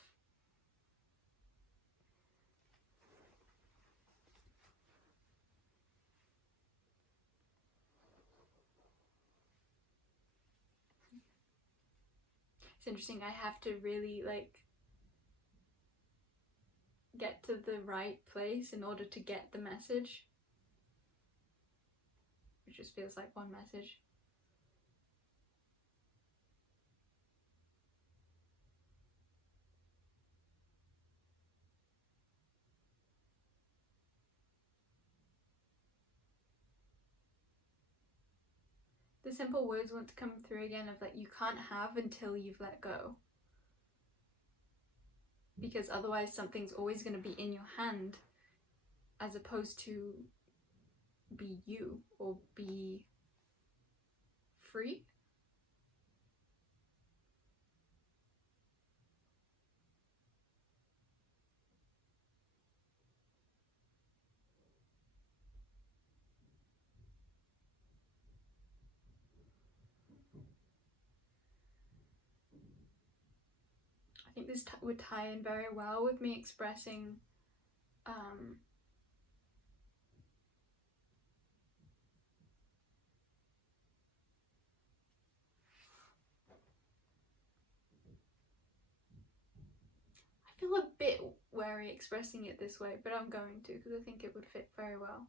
it's interesting. I have to really like get to the right place in order to get the message. It just feels like one message. The simple words want to come through again of like, you can't have until you've let go. Because otherwise something's always going to be in your hand, as opposed to be you or be free. I think this would tie in very well with me expressing I feel a bit wary expressing it this way, but I'm going to, because I think it would fit very well.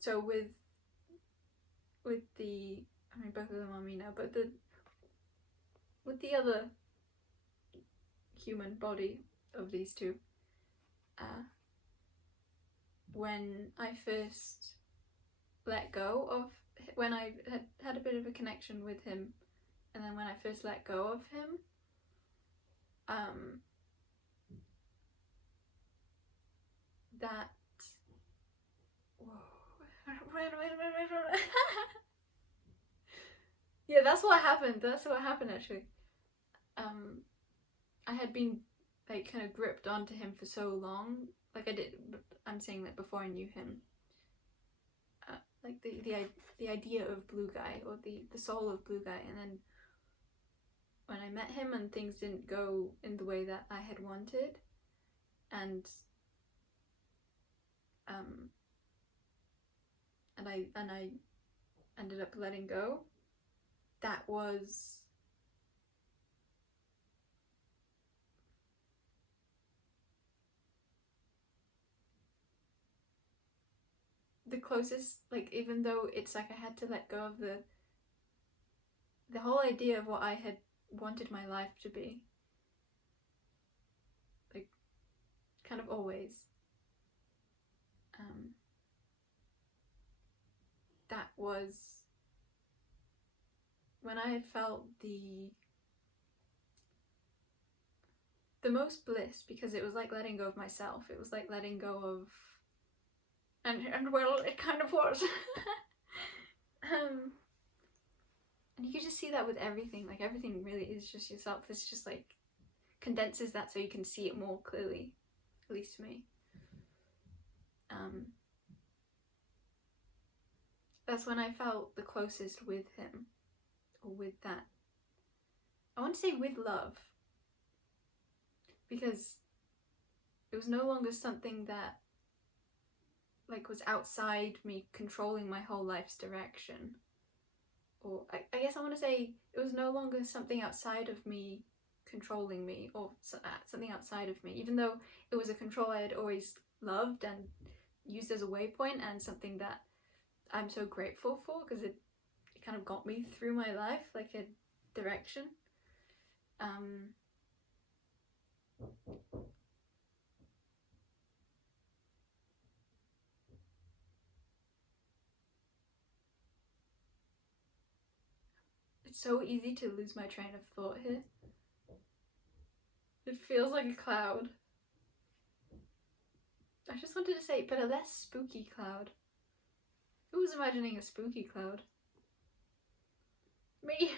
So with the, I mean, both of them are me now, but with the other human body of these two, when I first let go of, when I had a bit of a connection with him, and then when I first let go of him, that, whoa, yeah, that's what happened actually. I had been like kind of gripped onto him for so long, like I'm saying that before I knew him, like the idea of blue guy, or the soul of blue guy, and then when I met him and things didn't go in the way that I had wanted, and I ended up letting go, that was the closest, like, even though it's like I had to let go of the whole idea of what I had wanted my life to be, like, kind of always. That was when I felt the most bliss, because it was like letting go of myself. It was like letting go of, and well, it kind of was. And you can just see that with everything. Like, everything really is just yourself. This just like condenses that so you can see it more clearly, at least to me. That's when I felt the closest with him, or with that. I want to say with love, because it was no longer something that like was outside me controlling my whole life's direction. Or I guess I want to say it was no longer something outside of me controlling me, or something outside of me, even though it was a control I had always loved and used as a waypoint, and something that I'm so grateful for, because it kind of got me through my life, like a direction. It's so easy to lose my train of thought here. It feels like a cloud. I just wanted to say, but a less spooky cloud. Who was imagining a spooky cloud? Me.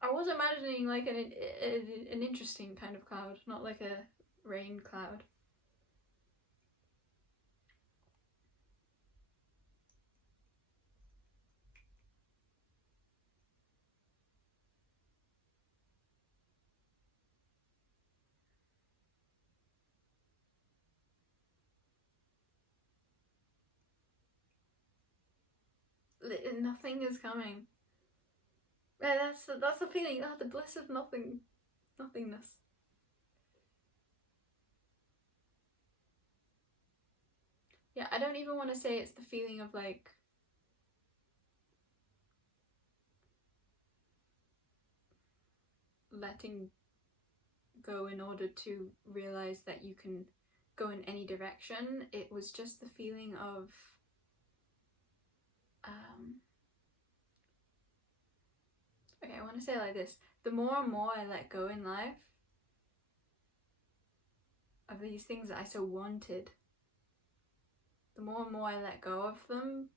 I was imagining like an interesting kind of cloud, not like a rain cloud. Nothing is coming. That's the feeling. Oh, the bliss of nothingness. Yeah, I don't even want to say it's the feeling of like letting go in order to realize that you can go in any direction. It was just the feeling of okay, I want to say it like this. The more and more I let go in life of these things that I so wanted, the more and more I let go of them,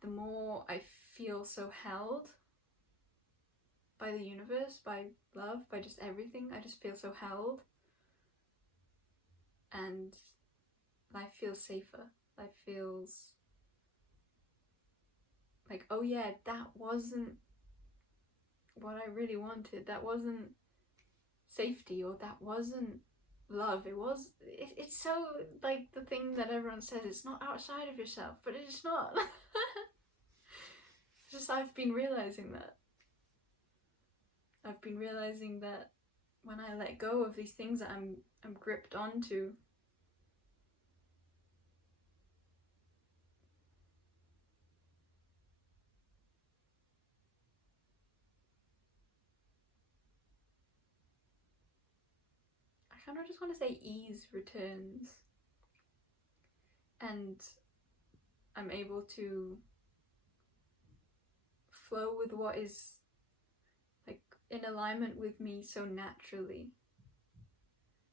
the more I feel so held by the universe, by love, by just everything. I just feel so held, and life feels safer. Life feels like, oh yeah, that wasn't what I really wanted. That wasn't safety, or that wasn't love. It's so like the thing that everyone says, it's not outside of yourself, but it's not. It's just I've been realizing that. I've been realizing that when I let go of these things that I'm gripped onto, I kind of just want to say ease returns, and I'm able to flow with what is like in alignment with me so naturally.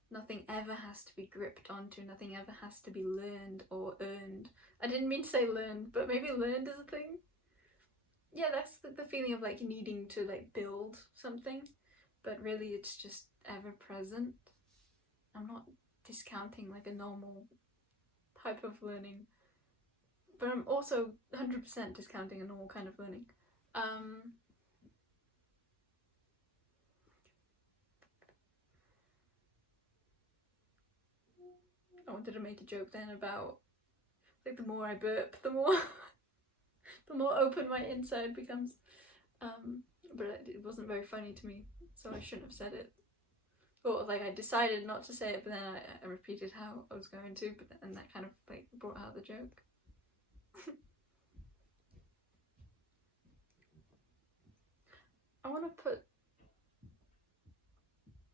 Nothing ever has to be gripped onto, nothing ever has to be learned or earned. I didn't mean to say learned, but maybe learned is a thing. Yeah, that's the feeling of like needing to like build something, but really it's just ever present. I'm not discounting like a normal type of learning, but I'm also 100% discounting a normal kind of learning. I wanted to make a joke then about like the more I burp, the more open my inside becomes. But it wasn't very funny to me, so I shouldn't have said it. or like I decided not to say it, but then I repeated how I was going to, but then that kind of like brought out the joke. I want to put,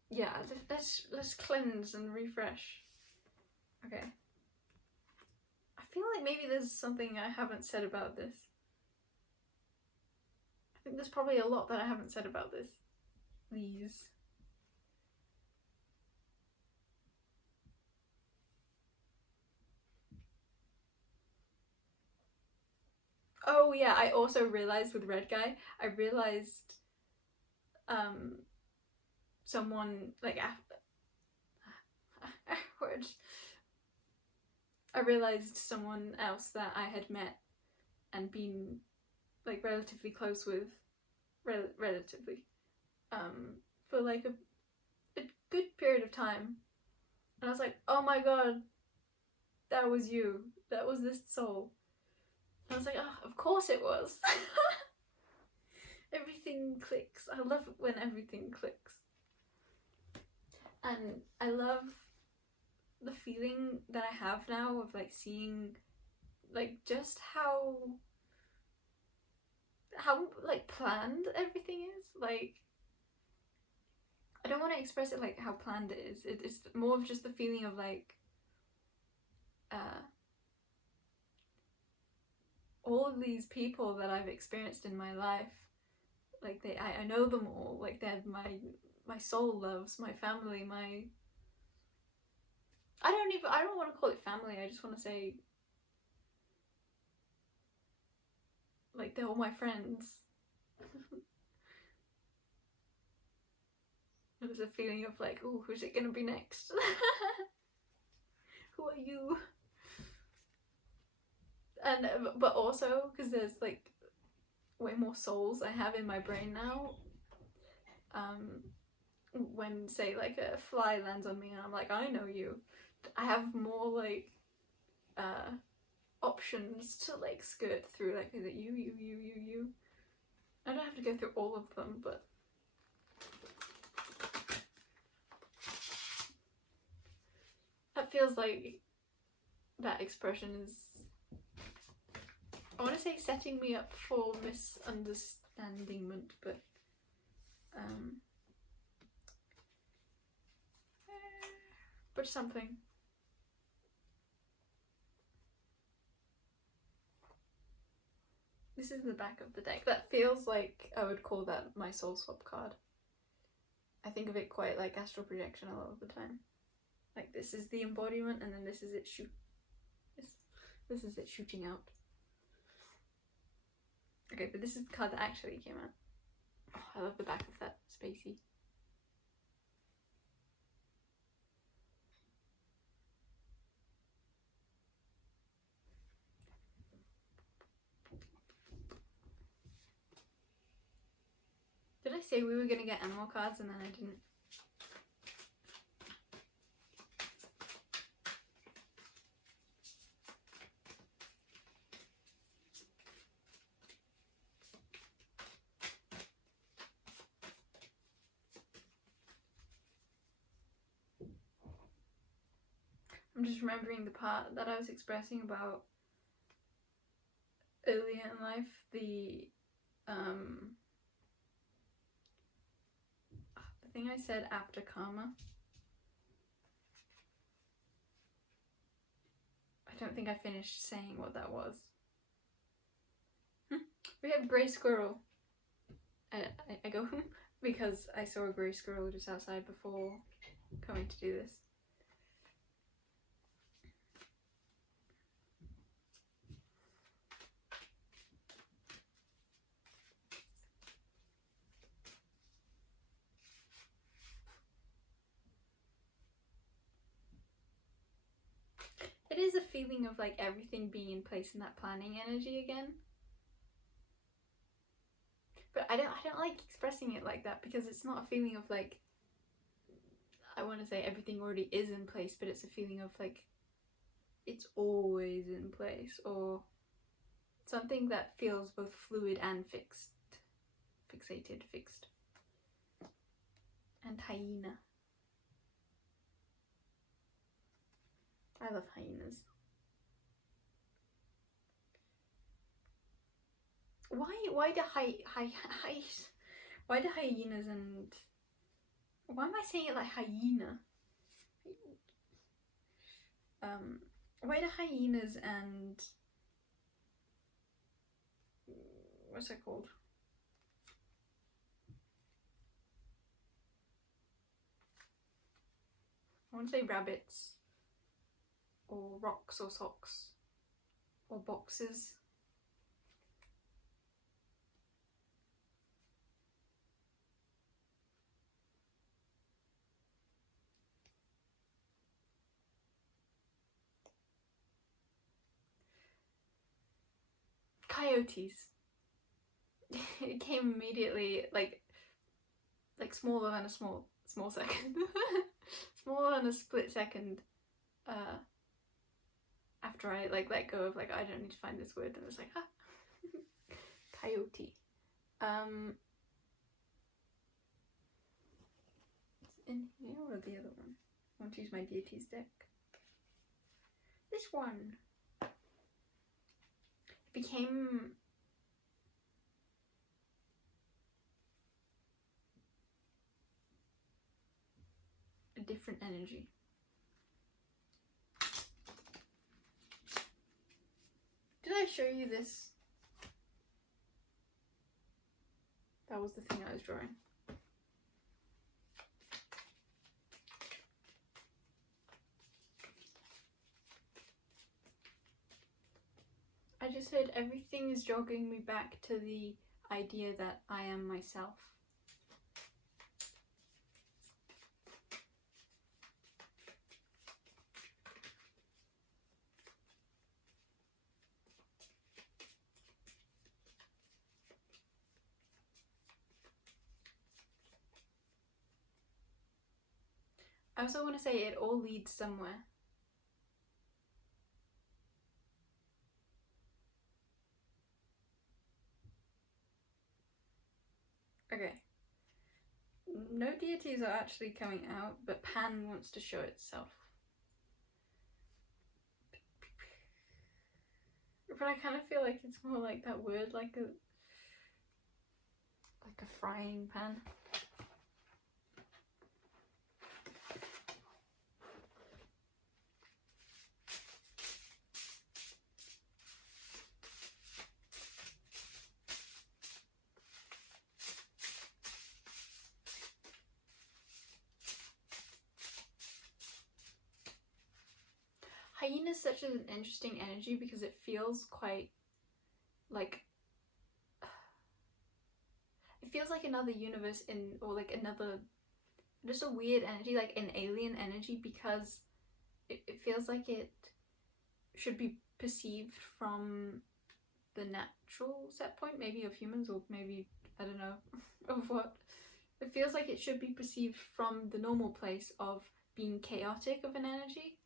yeah, let's cleanse and refresh. Okay. I feel like maybe there's something I haven't said about this. I think there's probably a lot that I haven't said about this. These. Oh yeah, I also realized with Red Guy, I realized someone like afterwards, I realized someone else that I had met and been like relatively close with, relatively, for like a good period of time, and I was like, oh my god, that was you, that was this soul. And I was like, oh, of course it was. Everything clicks. I love it when everything clicks. And I love the feeling that I have now of like seeing like just how like planned everything is. Like, I don't want to express it like how planned it is. It's more of just the feeling of like all of these people that I've experienced in my life, like I know them all, like they're my soul loves, my family, I don't want to call it family, I just want to say like they're all my friends. There's a feeling of like, oh, who's it gonna be next? Who are you? And but also because there's like way more souls I have in my brain now. When say like a fly lands on me and I'm like, I know you, I have more like options to like skirt through, like, is it you. I don't have to go through all of them, but that feels like that expression is, I want to say setting me up for misunderstandingment, but something. This is the back of the deck. That feels like I would call that my soul swap card. I think of it quite like astral projection a lot of the time. Like, this is the embodiment, and then this is it this is it shooting out. Okay, but this is the card that actually came out. Oh, I love the back of that, spacey. Did I say we were gonna get animal cards and then I didn't? I'm just remembering the part that I was expressing about earlier in life, the thing I said after karma. I don't think I finished saying what that was. We have grey squirrel. I go because I saw a grey squirrel just outside before coming to do this. It is a feeling of like everything being in place in that planning energy again. But I don't like expressing it like that, because it's not a feeling of like, I want to say everything already is in place, but it's a feeling of like it's always in place, or something that feels both fluid and fixed. And hyena. I love hyenas. Why do why do hyenas and why am I saying it like hyena? Why do hyenas and what's it called? I want to say rabbits or rocks or socks or boxes. Coyotes. It came immediately, like smaller than a small second. Smaller than a split second after I like let go of like I don't need to find this word, and it's like coyote. In here or the other one? I want to use my deities deck. This one. It became a different energy. Did I show you this? That was the thing I was drawing. I just said everything is jogging me back to the idea that I am myself. I also want to say it all leads somewhere. Okay. No deities are actually coming out, but Pan wants to show itself. But I kind of feel like it's more like that word, like a frying pan. Hyena is such an interesting energy because it feels quite like it feels like another universe or like another just a weird energy, like an alien energy, because it feels like it should be perceived from the natural set point, maybe of humans, or maybe I don't know of what. It feels like it should be perceived from the normal place of being chaotic of an energy.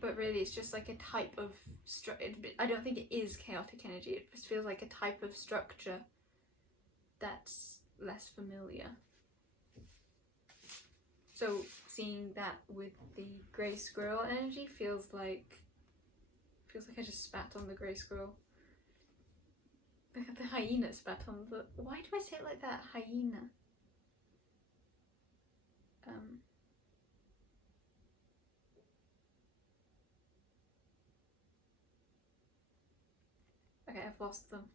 But really it's just like a type of I don't think it is chaotic energy. It just feels like a type of structure that's less familiar. So seeing that with the grey squirrel energy feels like I just spat on the grey squirrel. The hyena spat on the... Why do I say it like that? Hyena. Okay, I've lost them.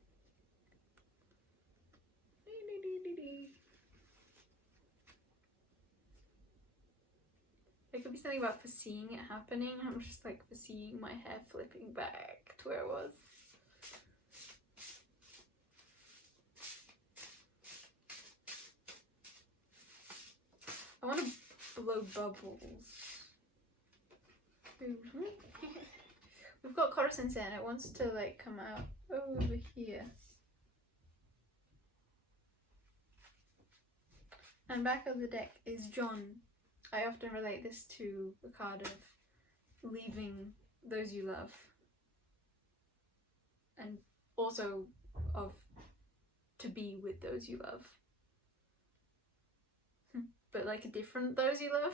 It could be something about foreseeing it happening. I'm just like foreseeing my hair flipping back to where it was. I want to blow bubbles. We've got Coruscant and it wants to like come out over here. And back of the deck is John. I often relate this to the card of leaving those you love. And also of to be with those you love. But like a different those you love.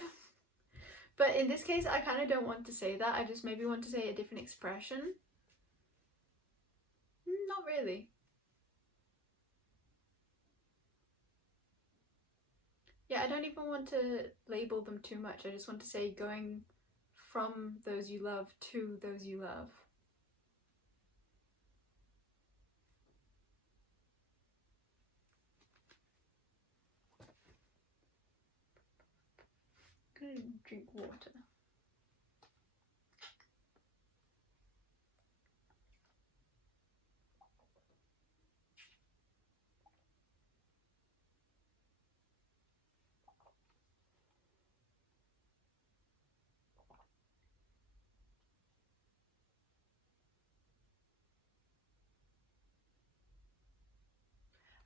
But in this case, I kind of don't want to say that. I just maybe want to say a different expression. Not really. Yeah, I don't even want to label them too much. I just want to say going from those you love to those you love. I'm gonna drink water.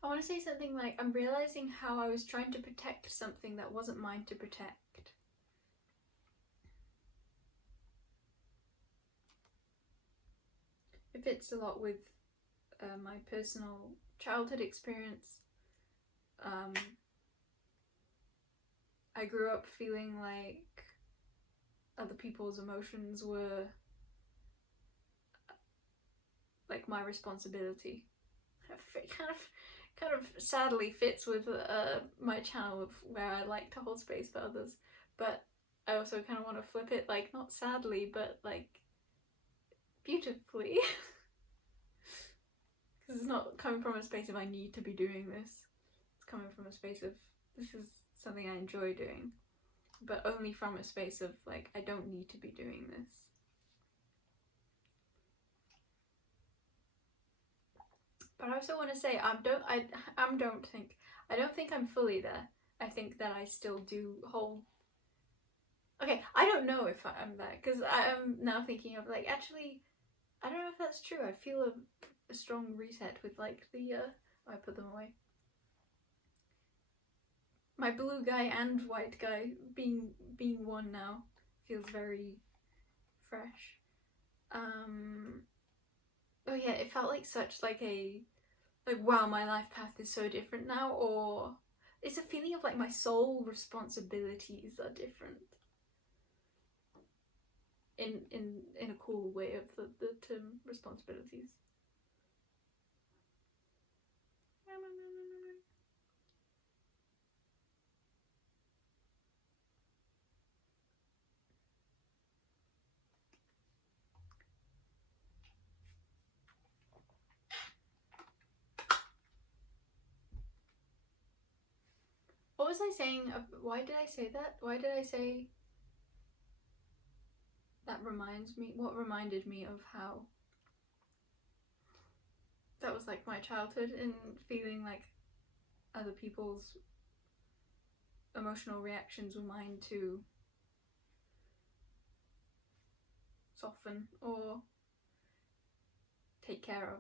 I want to say something like, I'm realizing how I was trying to protect something that wasn't mine to protect. It fits a lot with my personal childhood experience. I grew up feeling like other people's emotions were like my responsibility. It kind of sadly fits with my channel of where I like to hold space for others, but I also kind of want to flip it, like not sadly but like beautifully. Because it's not coming from a space of I need to be doing this. It's coming from a space of this is something I enjoy doing, but only from a space of like I don't need to be doing this. But I also want to say I don't think I'm fully there. I think that I still do hold. Okay, I don't know if I'm there, because I am now thinking of like, actually I don't know if that's true. I feel a strong reset with like the I put them away. My blue guy and white guy being one now feels very fresh. Oh yeah, it felt like such like a wow, my life path is so different now, or it's a feeling of like my soul responsibilities are different. In a cool way of the term responsibilities. What was I saying? Why did I say that? Why did I say that reminds me? What reminded me of how that was like my childhood and feeling like other people's emotional reactions were mine to soften or take care of,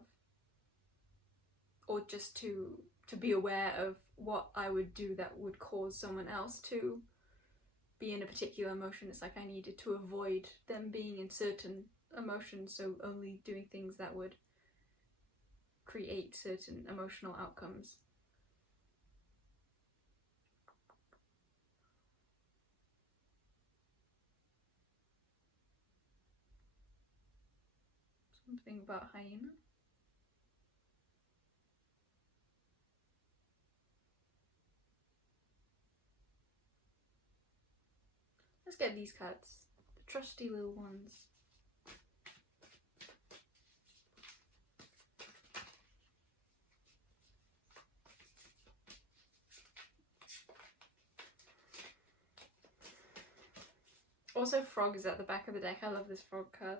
or just to be aware of what I would do that would cause someone else to be in a particular emotion. It's like I needed to avoid them being in certain emotions, so only doing things that would create certain emotional outcomes. Something about hyena. Let's get these cards, the trusty little ones. Also, frog is at the back of the deck. I love this frog card.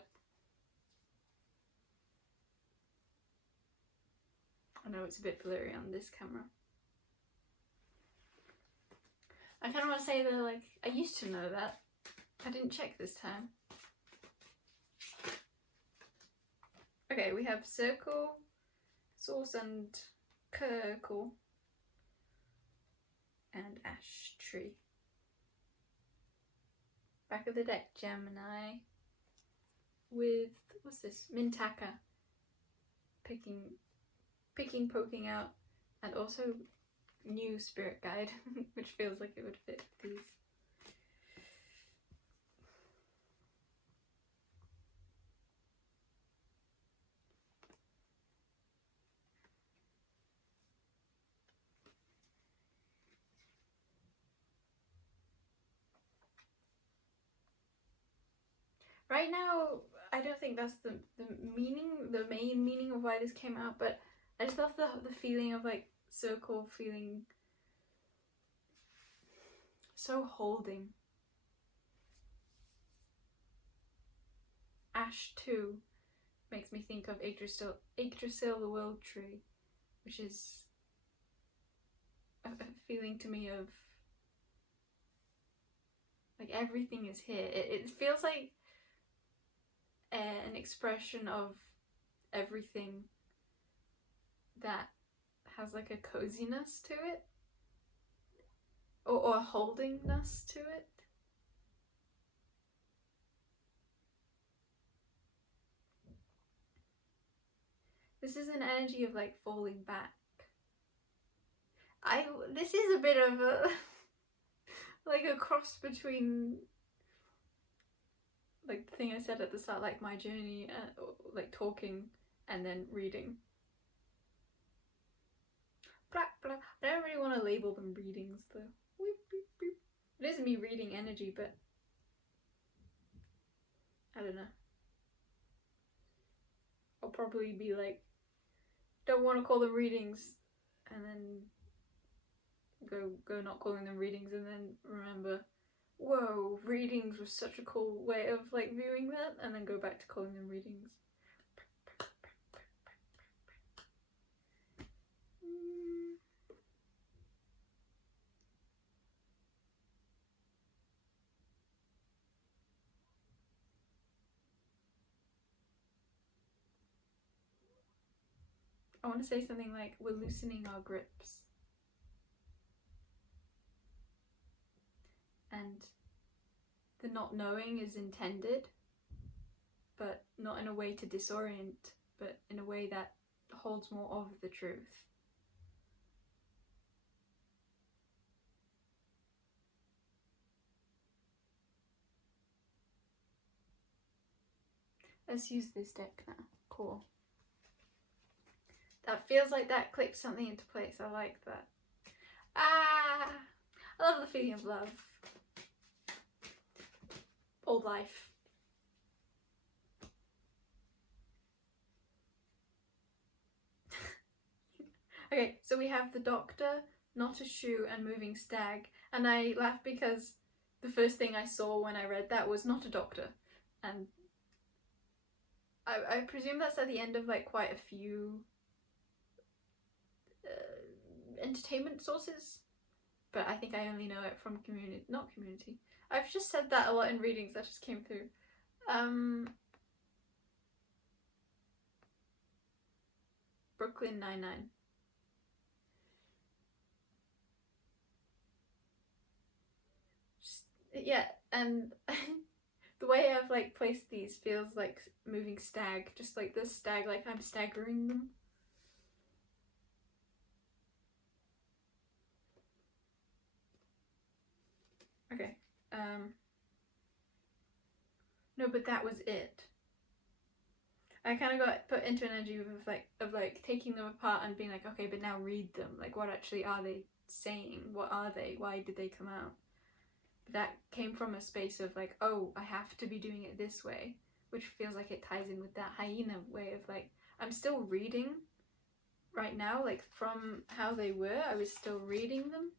I know it's a bit blurry on this camera. I kind of want to say that, like, I used to know that. I didn't check this time. Okay, we have circle, source and circle, and ash tree. Back of the deck, Gemini. With, what's this? Mintaka. Picking, poking out, and also new spirit guide, which feels like it would fit these. Right now, I don't think that's the main meaning of why this came out, but I just love the feeling of like circle feeling so holding. Ash 2 makes me think of Yggdrasil the world tree, which is a feeling to me of like everything is here. It feels like an expression of everything that has like a coziness to it, or a holdingness to it. This is an energy of like falling back. This is a bit of a like a cross between like the thing I said at the start, like my journey, like talking and then reading. Blah, blah. I don't really want to label them readings though. It is me reading energy, but I don't know. I'll probably be like, don't want to call them readings, and then go not calling them readings, and then remember, whoa, readings was such a cool way of like viewing that, and then go back to calling them readings. I want to say something like, we're loosening our grips. And the not knowing is intended, but not in a way to disorient, but in a way that holds more of the truth. Let's use this deck now. Cool. That feels like that clicked something into place. I like that. Ah! I love the feeling of love. Old life. Okay, so we have the Doctor, Not a Shoe, and Moving Stag. And I laugh because the first thing I saw when I read that was not a doctor. And I presume that's at the end of like quite a few entertainment sources, but I think I only know it from Community. I've just said that a lot in readings that just came through. Brooklyn Nine-Nine. Yeah, and the way I've like placed these feels like moving stag, just like this stag, like I'm staggering them. Okay. No, but that was it. I kind of got put into an energy of like taking them apart and being like, okay, but now read them. Like, what actually are they saying? What are they? Why did they come out? But that came from a space of like, oh, I have to be doing it this way, which feels like it ties in with that hyena way of like, I'm still reading right now, like from how they were, I was still reading them,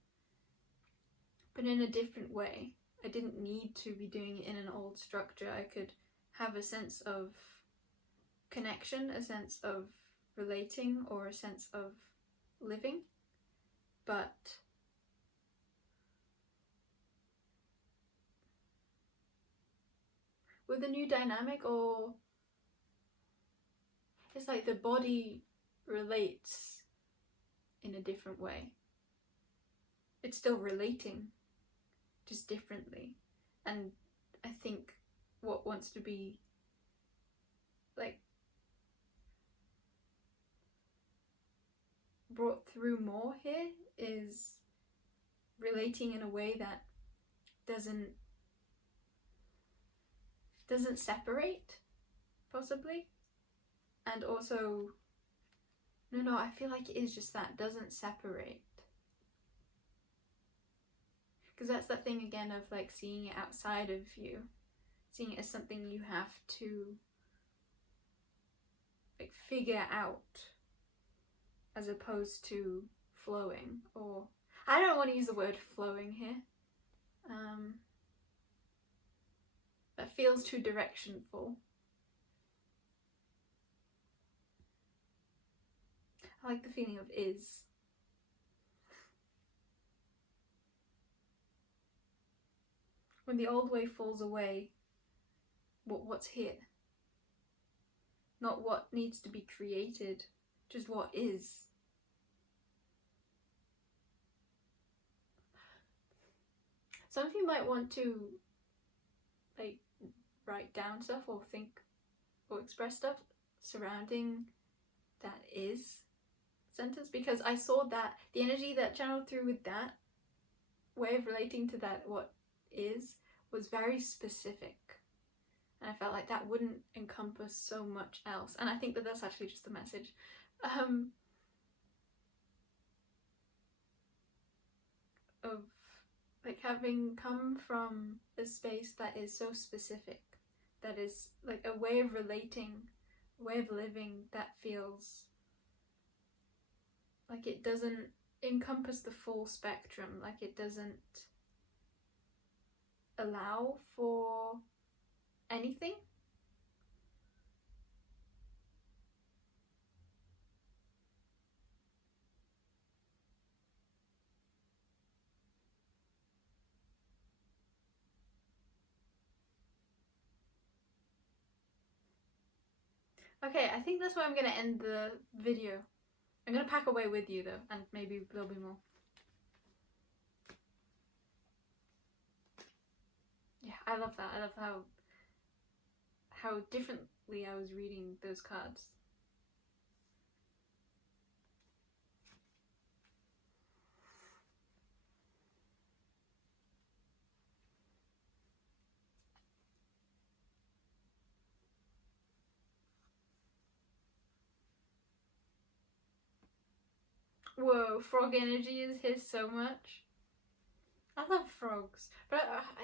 but in a different way. I didn't need to be doing it in an old structure. I could have a sense of connection, a sense of relating, or a sense of living, but with a new dynamic, or it's like the body relates in a different way. It's still relating, just differently. And I think what wants to be like brought through more here is relating in a way that doesn't separate, possibly. And also, no, I feel like it is just that, doesn't separate. Because that's that thing again of like seeing it outside of you, seeing it as something you have to like figure out, as opposed to flowing. Or I don't want to use the word flowing here. That feels too directionful. I like the feeling of is. When the old way falls away, what's here? Not what needs to be created, just what is. Some of you might want to like write down stuff or think or express stuff surrounding that is sentence, because I saw that the energy that channeled through with that way of relating to that what is was very specific, and I felt like that wouldn't encompass so much else. And I think that that's actually just the message. Of like having come from a space that is so specific, that is like a way of relating, a way of living that feels like it doesn't encompass the full spectrum, like it doesn't allow for anything. Okay, I think that's where I'm gonna end the video. I'm gonna pack away with you though, and maybe there'll be more. Yeah, I love that. I love how differently I was reading those cards. Whoa, frog energy is here so much. I love frogs, but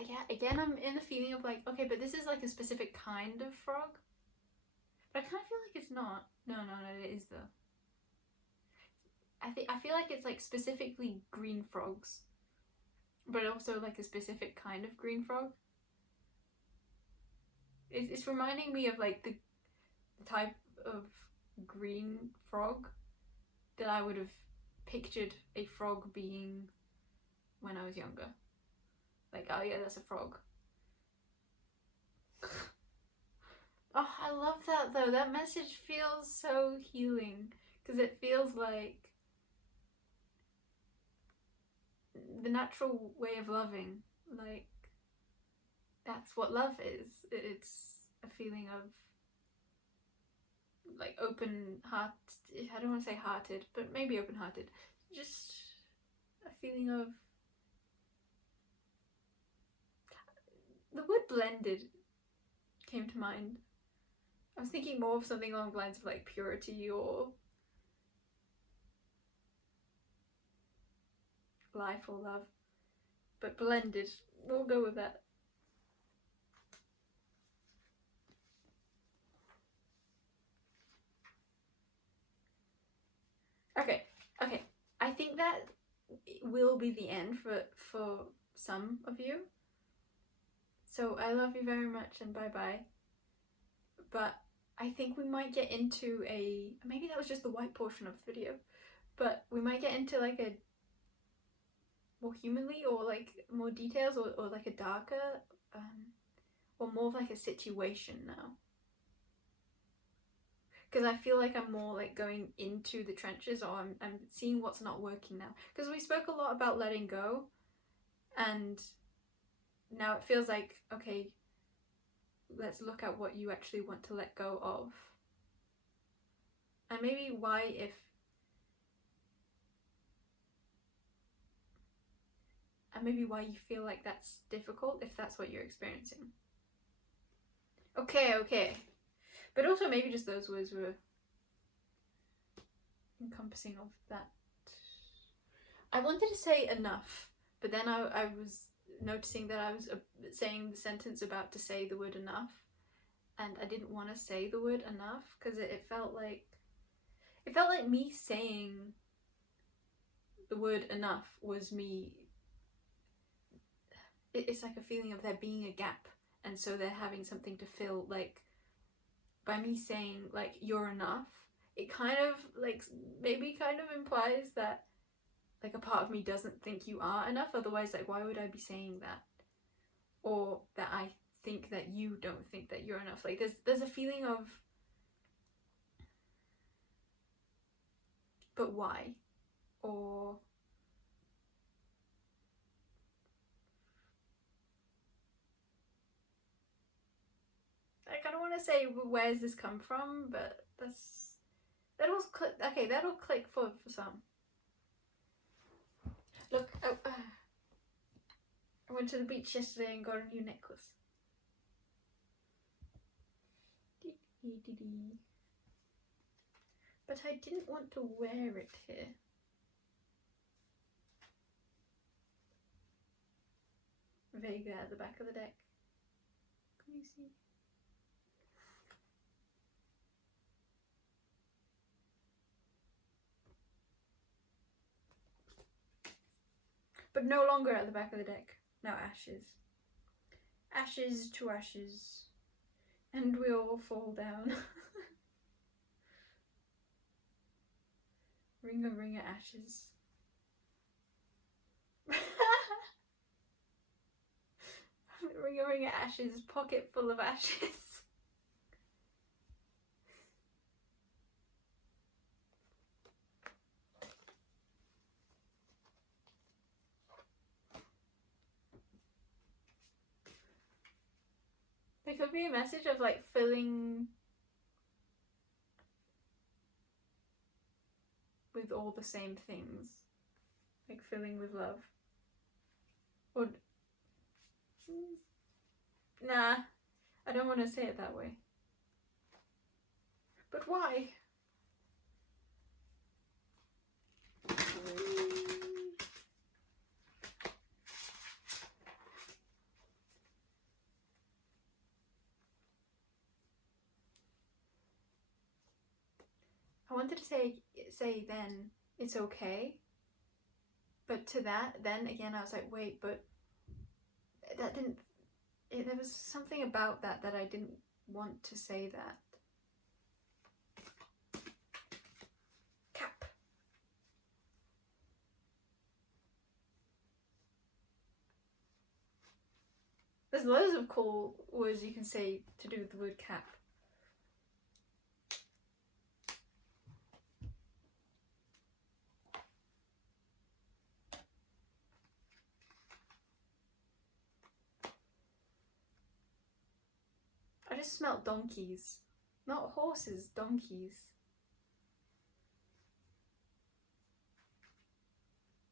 yeah, again, I'm in the feeling of like, okay, but this is like a specific kind of frog. But I kind of feel like it's not. No, it is though. I feel like it's like specifically green frogs, but also like a specific kind of green frog. It's reminding me of like the type of green frog that I would have pictured a frog being when I was younger. Like, oh yeah, that's a frog. Oh, I love that though. That message feels so healing, because it feels like the natural way of loving. Like, that's what love is. It's a feeling of like open heart. I don't want to say hearted, but maybe open hearted. Just a feeling of the word blended came to mind. I was thinking more of something along the lines of like purity or life or love, but blended, we'll go with that. Okay, I think that will be the end for some of you. So I love you very much and bye bye. But I think we might get into maybe that was just the white portion of the video, but we might get into like a more humanly or like more details or like a darker or more of like a situation now. Because I feel like I'm more like going into the trenches, or I'm seeing what's not working now. Because we spoke a lot about letting go, and now it feels like, okay, let's look at what you actually want to let go of. And maybe why you feel like that's difficult, if that's what you're experiencing. Okay. But also maybe just those words were encompassing of that. I wanted to say enough, but then I was noticing that I was saying the sentence about to say the word enough, and I didn't want to say the word enough because it felt like me saying the word enough was me. It's like a feeling of there being a gap, and so they're having something to fill. Like by me saying like you're enough, it kind of like maybe kind of implies that like a part of me doesn't think you are enough. Otherwise, like why would I be saying that? Or that I think that you don't think that you're enough. Like there's a feeling of, but why? Or like I don't want to say where's this come from, but that'll click for some. Look, I went to the beach yesterday and got a new necklace. But I didn't want to wear it here. Vega at the back of the deck. Can you see? But no longer at the back of the deck. Now ashes. Ashes to ashes. And we all fall down. Ring of ashes. Ring of ashes, pocket full of ashes. There could be a message of like filling with all the same things, like filling with love. Or nah, I don't want to say it that way. But why? I wanted to say then it's okay, but to that then again I was like, wait, but that didn't. There was something about that I didn't want to say that. Cap. There's loads of cool words you can say to do with the word cap. I just smelled donkeys. Not horses, donkeys.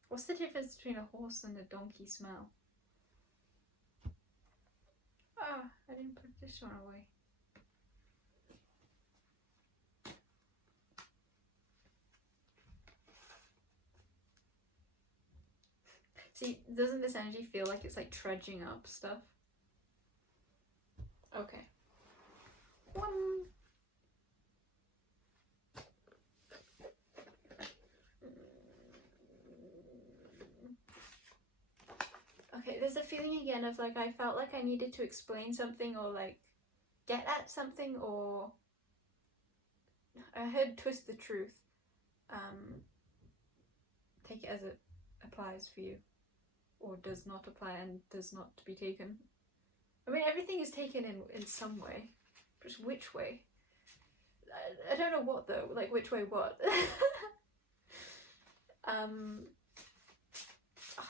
What's the difference between a horse and a donkey smell? Ah, I didn't put this one away. See, doesn't this energy feel like it's like trudging up stuff? Okay. One. Okay, there's a feeling again of like I felt like I needed to explain something or like get at something, or I heard twist the truth. Take it as it applies for you, or does not apply and does not to be taken. I mean, everything is taken in some way. Just which way? I don't know what though, like which way what?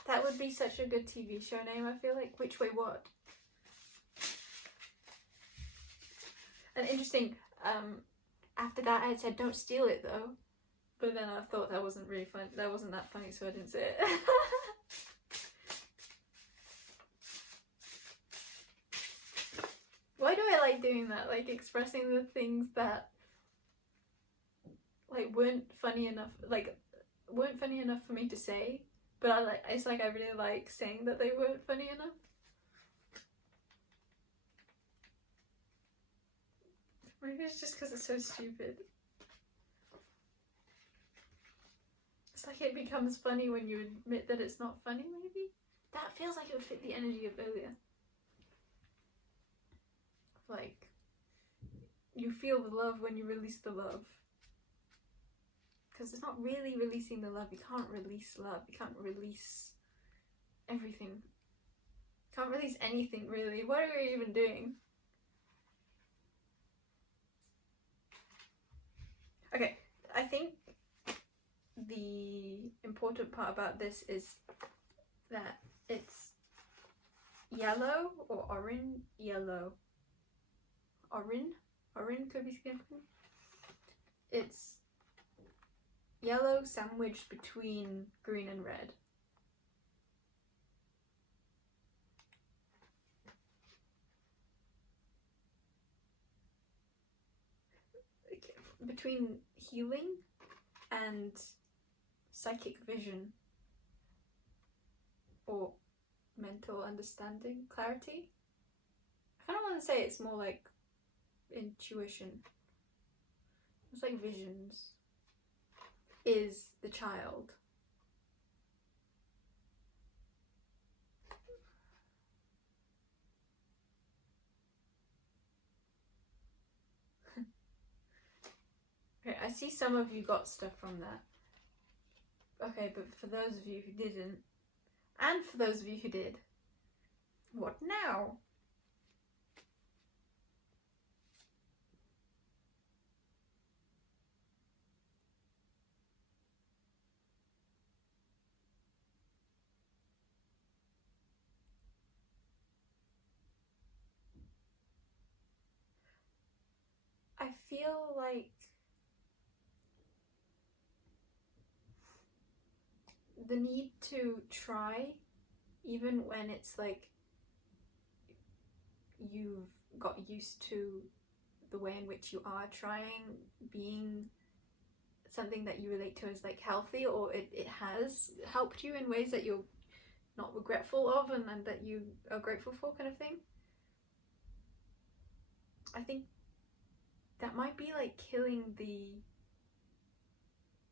That would be such a good TV show name, I feel like. Which way what? And interesting, after that I had said don't steal it though. But then I thought that wasn't really fun. That wasn't that funny, so I didn't say it. Why do I like doing that? Like expressing the things that like weren't funny enough for me to say, But it's like I really like saying that they weren't funny enough. Maybe it's just because it's so stupid. It's like it becomes funny when you admit that it's not funny, maybe? That feels like it would fit the energy of earlier. Like, you feel the love when you release the love. Because it's not really releasing the love. You can't release love. You can't release everything. You can't release anything, really. What are we even doing? Okay, I think the important part about this is that it's yellow or orange. Yellow. Orange could be significant. It's yellow sandwiched between green and red. Between healing and psychic vision or mental understanding, clarity. I kind of want to say it's more like intuition. It's like visions. Is the child. Okay, I see some of you got stuff from that. Okay, but for those of you who didn't, and for those of you who did, what now? I feel like the need to try, even when it's like you've got used to the way in which you are trying, being something that you relate to as like healthy, or it has helped you in ways that you're not regretful of and that you are grateful for, kind of thing. I think that might be like killing the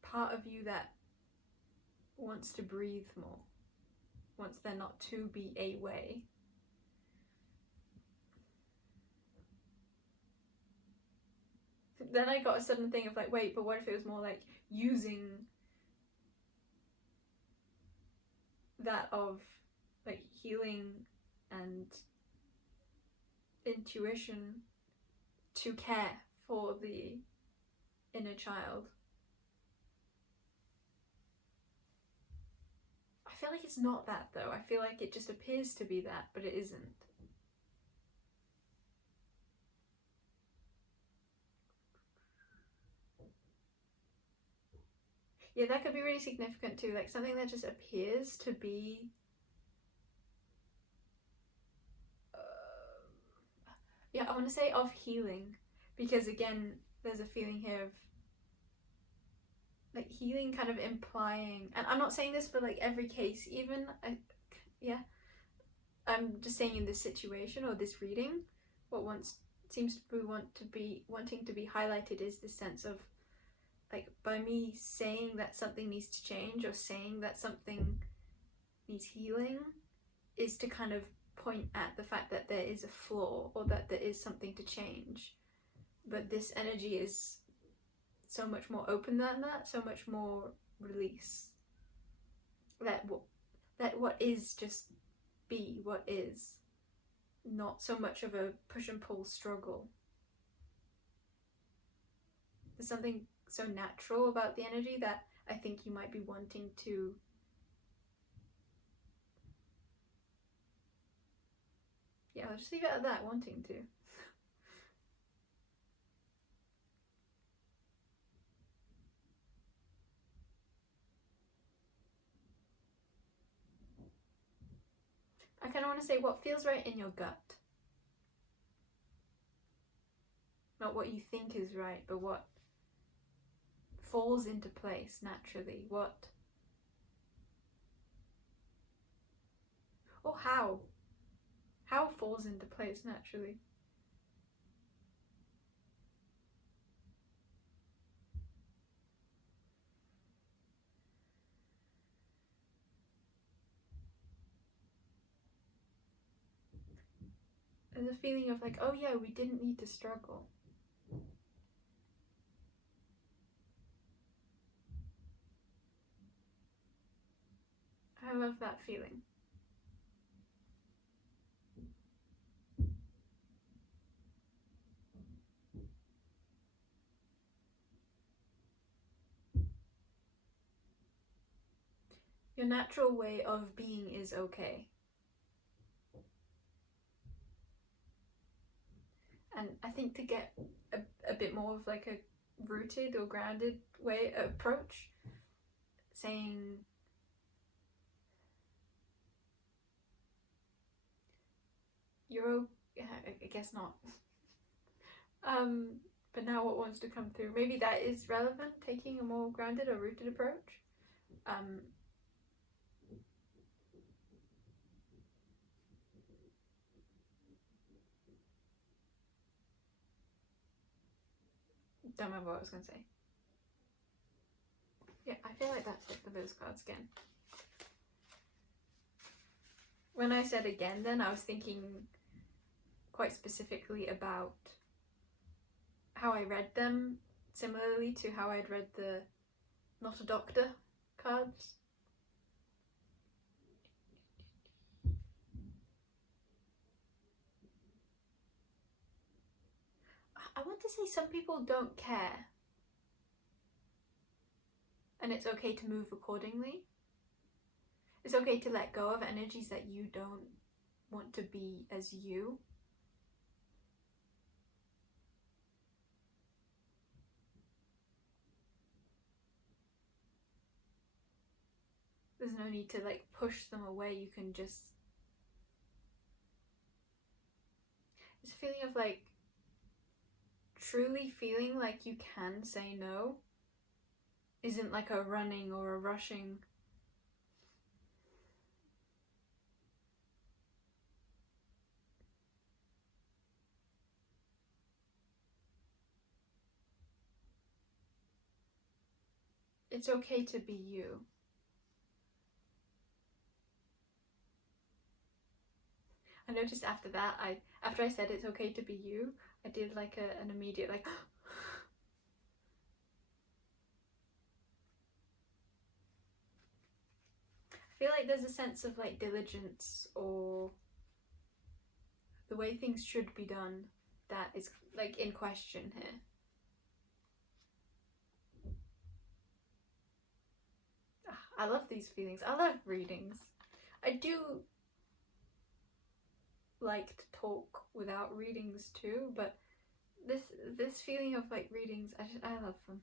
part of you that wants to breathe more, wants there not to be a way. Then I got a sudden thing of like, wait, but what if it was more like using that of like healing and intuition to care for the inner child? I feel like it's not that though. I feel like it just appears to be that, but it isn't. Yeah, that could be really significant too, like something that just appears to be yeah, I want to say of healing, because again, there's a feeling here of like healing kind of implying, and I'm not saying this for like every case, even yeah, I'm just saying in this situation or this reading, what seems to be wanting to be highlighted is this sense of like, by me saying that something needs to change or saying that something needs healing is to kind of point at the fact that there is a flaw or that there is something to change. But this energy is so much more open than that, so much more release. Let what is just be what is, not so much of a push and pull struggle. There's something so natural about the energy that I think you might be wanting to yeah, I'll just leave it at that, wanting to. I kind of want to say what feels right in your gut. Not what you think is right, but what falls into place naturally. What or how falls into place naturally. There's a feeling of like, oh yeah, we didn't need to struggle. I love that feeling. Your natural way of being is okay. And I think to get a bit more of like a rooted or grounded way approach, saying you're I guess not. But now what wants to come through? Maybe that is relevant, taking a more grounded or rooted approach. Don't remember what I was going to say. Yeah, I feel like that's it for those cards again. When I said again then, I was thinking quite specifically about how I read them, similarly to how I'd read the Not a Doctor cards. I want to say some people don't care. And it's okay to move accordingly. It's okay to let go of energies that you don't want to be as you. There's no need to like push them away. You can just... It's a feeling of like truly feeling like you can say no. Isn't like a running or a rushing. It's okay to be you. I noticed after that, after I said it's okay to be you, I did like an immediate like I feel like there's a sense of like diligence or the way things should be done that is like in question here. I love these feelings. I love readings. I do like to talk without readings too, but this feeling of like readings, I love them.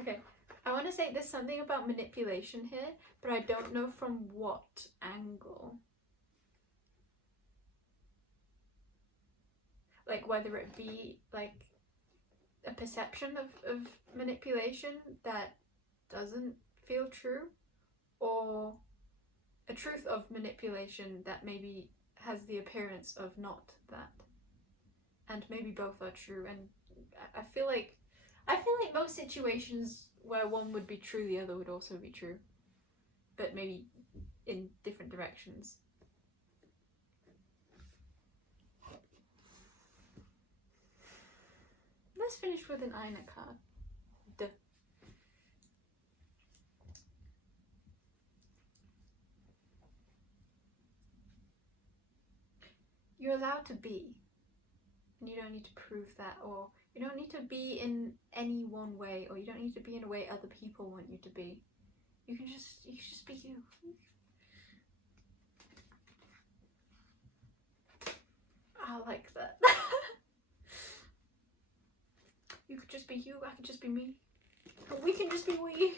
Okay, I want to say there's something about manipulation here, but I don't know from what angle. Like whether it be like a perception of manipulation that doesn't feel true, or a truth of manipulation that maybe has the appearance of not that. And maybe both are true, and I feel like most situations where one would be true, the other would also be true. But maybe in different directions. Let's finish with an hyena card. Duh. You're allowed to be, and you don't need to prove that, or you don't need to be in any one way, or you don't need to be in a way other people want you to be. You can just be you. I like that. You could just be you, I could just be me. We can just be we.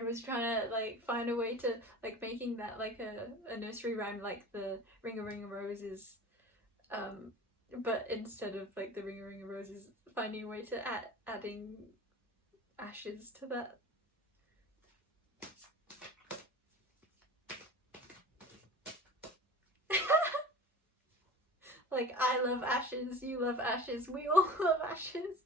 brain was trying to like find a way to like making that like a nursery rhyme, like the ring a ring of roses, but instead of like the ring a ring of roses, finding a way to adding ashes to that. Like, I love ashes, you love ashes, we all love ashes.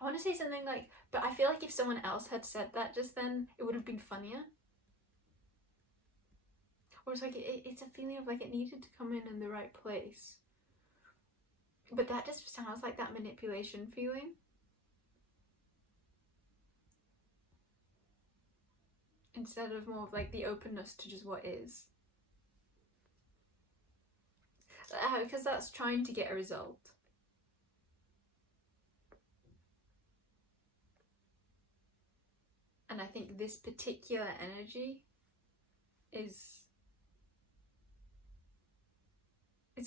I want to say something like, but I feel like if someone else had said that just then, it would have been funnier. Or it's like, it's a feeling of like it needed to come in the right place. But that just sounds like that manipulation feeling. Instead of more of like the openness to just what is. Because that's trying to get a result. And I think this particular energy is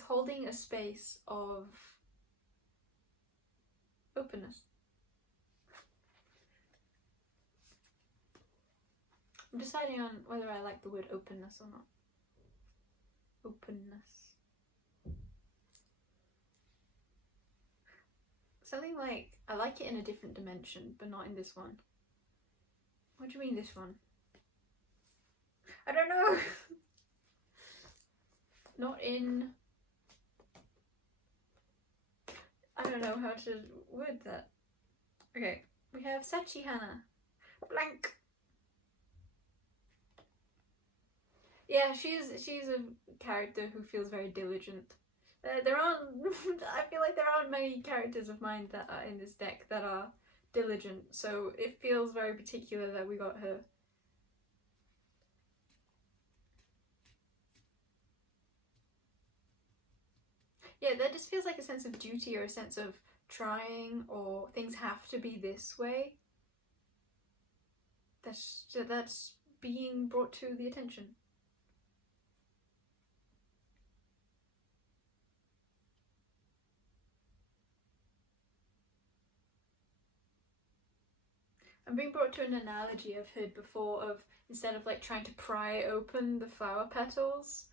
holding a space of openness. I'm deciding on whether I like the word openness or not. Openness. Something like, I like it in a different dimension, but not in this one. What do you mean this one? I don't know. Not in... I don't know how to word that. Okay, we have Hyena. Blank. Yeah, she's a character who feels very diligent. There aren't... I feel like there aren't many characters of mine that are in this deck that are diligent, so it feels very particular that we got her. Yeah, there just feels like a sense of duty or a sense of trying, or things have to be this way. That's being brought to the attention. I'm being brought to an analogy I've heard before of, instead of like trying to pry open the flower petals,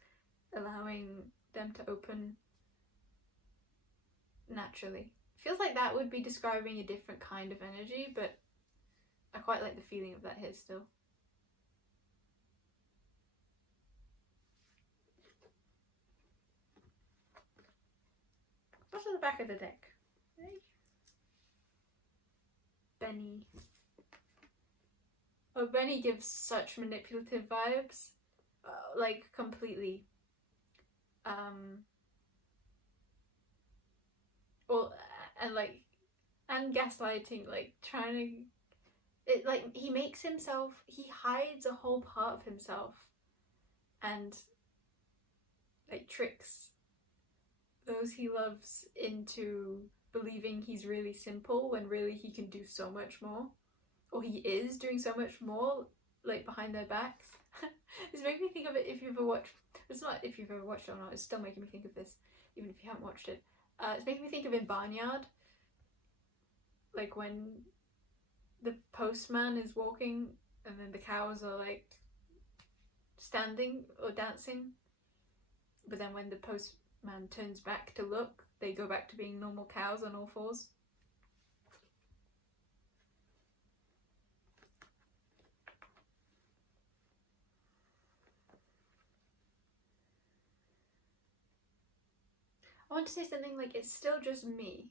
allowing them to open naturally. Feels like that would be describing a different kind of energy, but I quite like the feeling of that here still. What's at the back of the deck? Benny. Oh, Benny gives such manipulative vibes. Like, completely. Well, and like, and gaslighting, like, trying to... It, like, he makes himself... He hides a whole part of himself. And, like, tricks those he loves into believing he's really simple when really he can do so much more. Or he is doing so much more, like, behind their backs. It's making me think of it if you've ever watched... It's not if you've ever watched it or not, it's still making me think of this, even if you haven't watched it. It's making me think of in Barnyard, like when the postman is walking and then the cows are like standing or dancing, but then when the postman turns back to look, they go back to being normal cows on all fours. I want to say something like, it's still just me.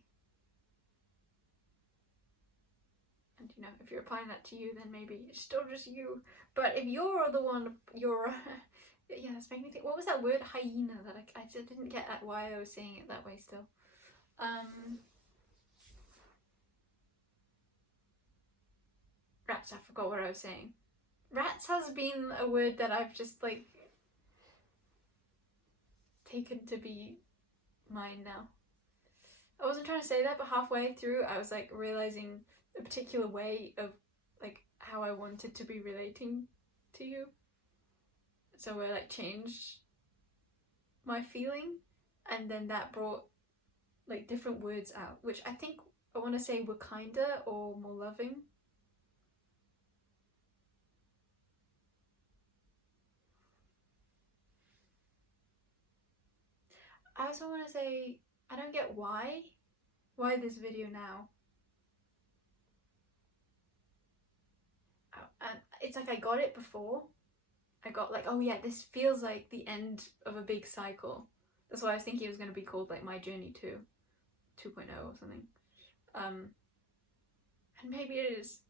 And you know, if you're applying that to you, then maybe it's still just you. But if you're the one, you're... yeah, that's making me think, what was that word? Hyena, that I just didn't get at why I was saying it that way still. Rats, I forgot what I was saying. Rats has been a word that I've just like taken to be mine now. I wasn't trying to say that, but halfway through I was like realizing a particular way of like how I wanted to be relating to you. So I like changed my feeling, and then that brought like different words out, which I think I want to say were kinder or more loving. I also want to say I don't get why this video now. And it's like I got it before. I got like, oh yeah, this feels like the end of a big cycle. That's why I was thinking it was going to be called like My Journey 2.0 or something. And maybe it is,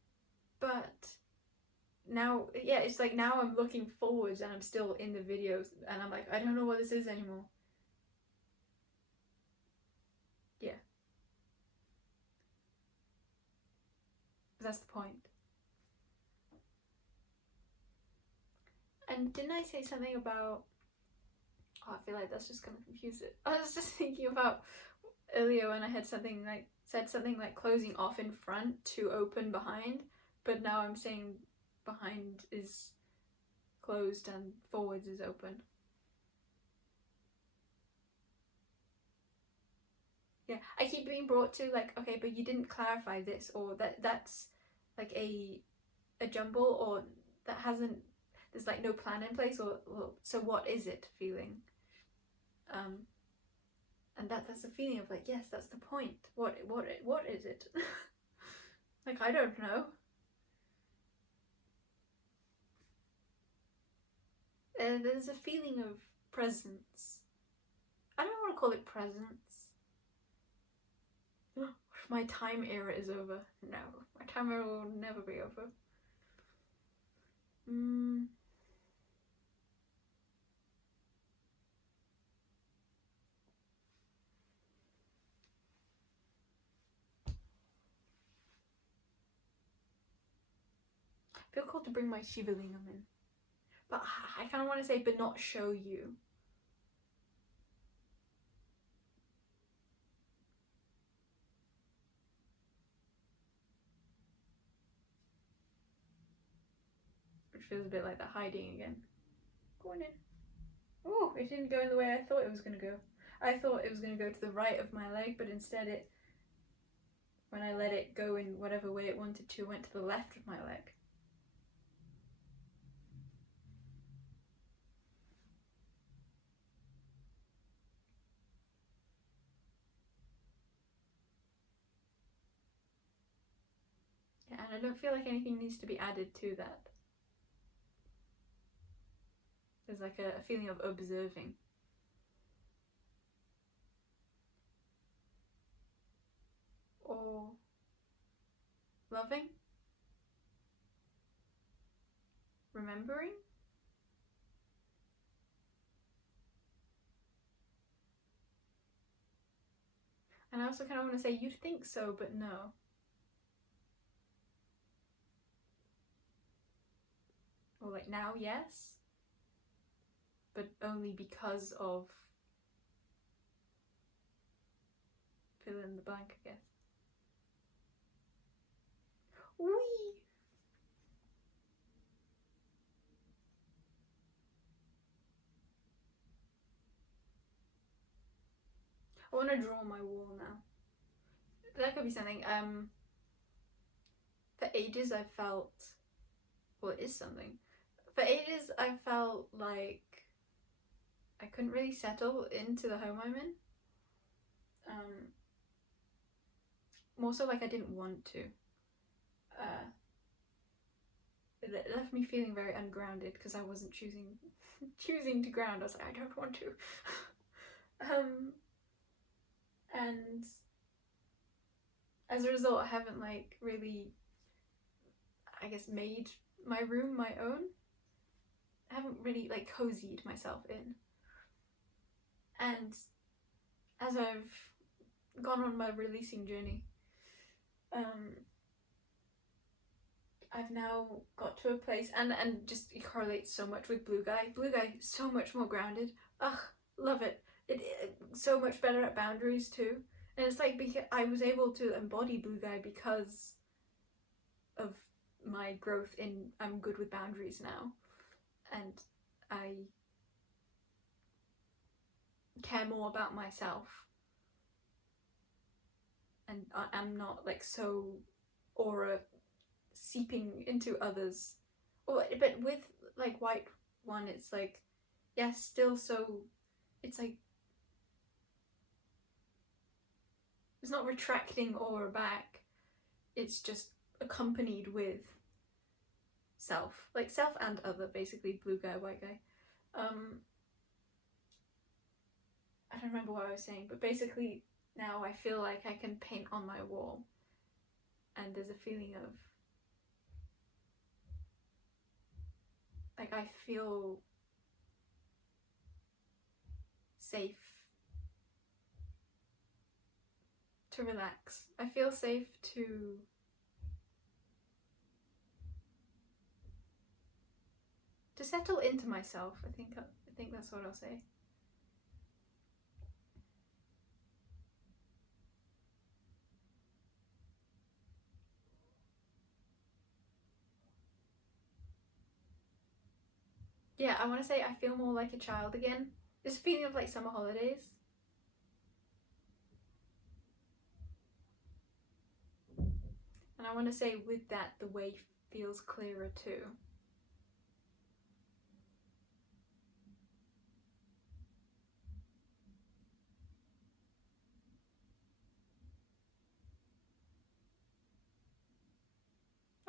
but now, yeah, it's like now I'm looking forwards and I'm still in the videos and I'm like, I don't know what this is anymore. Yeah. But that's the point. And didn't I say something about, oh, I feel like that's just gonna confuse it. I was just thinking about earlier when I had something like, said something like closing off in front to open behind, but now I'm saying behind is closed and forwards is open. Yeah, I keep being brought to like, okay, but you didn't clarify this, or that's like a jumble, or that hasn't, there's like no plan in place, or so what is it feeling? And that's a feeling of like, yes, that's the point. What is it? Like, I don't know. There's a feeling of presence. I don't want to call it presence. My time era is over. No, my time era will never be over. I feel called to bring my Shivalingam in. But I kind of want to say, but not show you. Which feels a bit like the hiding again. Go on in. Oh, it didn't go in the way I thought it was going to go. I thought it was going to go to the right of my leg, but instead it, when I let it go in whatever way it wanted to, went to the left of my leg. Yeah, and I don't feel like anything needs to be added to that. There's like a feeling of observing. Or loving? Remembering? And I also kind of want to say, you'd think so, but no. Or like, now, yes, but only because of, fill in the blank, I guess. Whee! I want to draw my wall now. That could be something. For ages I felt, well, it is something. For ages I felt like I couldn't really settle into the home I'm in. More so like I didn't want to. It left me feeling very ungrounded because I wasn't choosing to ground. I was like, I don't want to. And as a result, I haven't like really, I guess, made my room my own. I haven't really like cozied myself in. And as I've gone on my releasing journey, I've now got to a place, and just it correlates so much with Blue Guy. Blue Guy is so much more grounded. Ugh, love it. It so much better at boundaries too. And it's like, because I was able to embody Blue Guy because of my growth in I'm good with boundaries now. And care more about myself, and I'm not like so aura seeping into others. Or but with like white one, it's like, yeah, still so, it's like it's not retracting aura back, it's just accompanied with self, like self and other, basically blue guy, white guy. I don't remember what I was saying, but basically now I feel like I can paint on my wall, and there's a feeling of like I feel safe to relax. I feel safe to settle into myself. I think that's what I'll say. Yeah, I want to say I feel more like a child again. This feeling of like summer holidays. And I want to say with that, the way feels clearer too.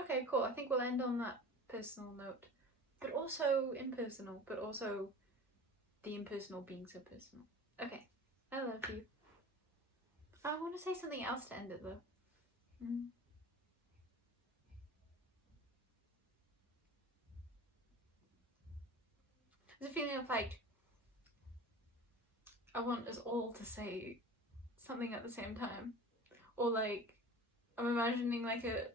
Okay, cool. I think we'll end on that personal note. But also impersonal, but also the impersonal being so personal. Okay, I love you. I want to say something else to end it though. There's a feeling of like, I want us all to say something at the same time. Or like, I'm imagining like a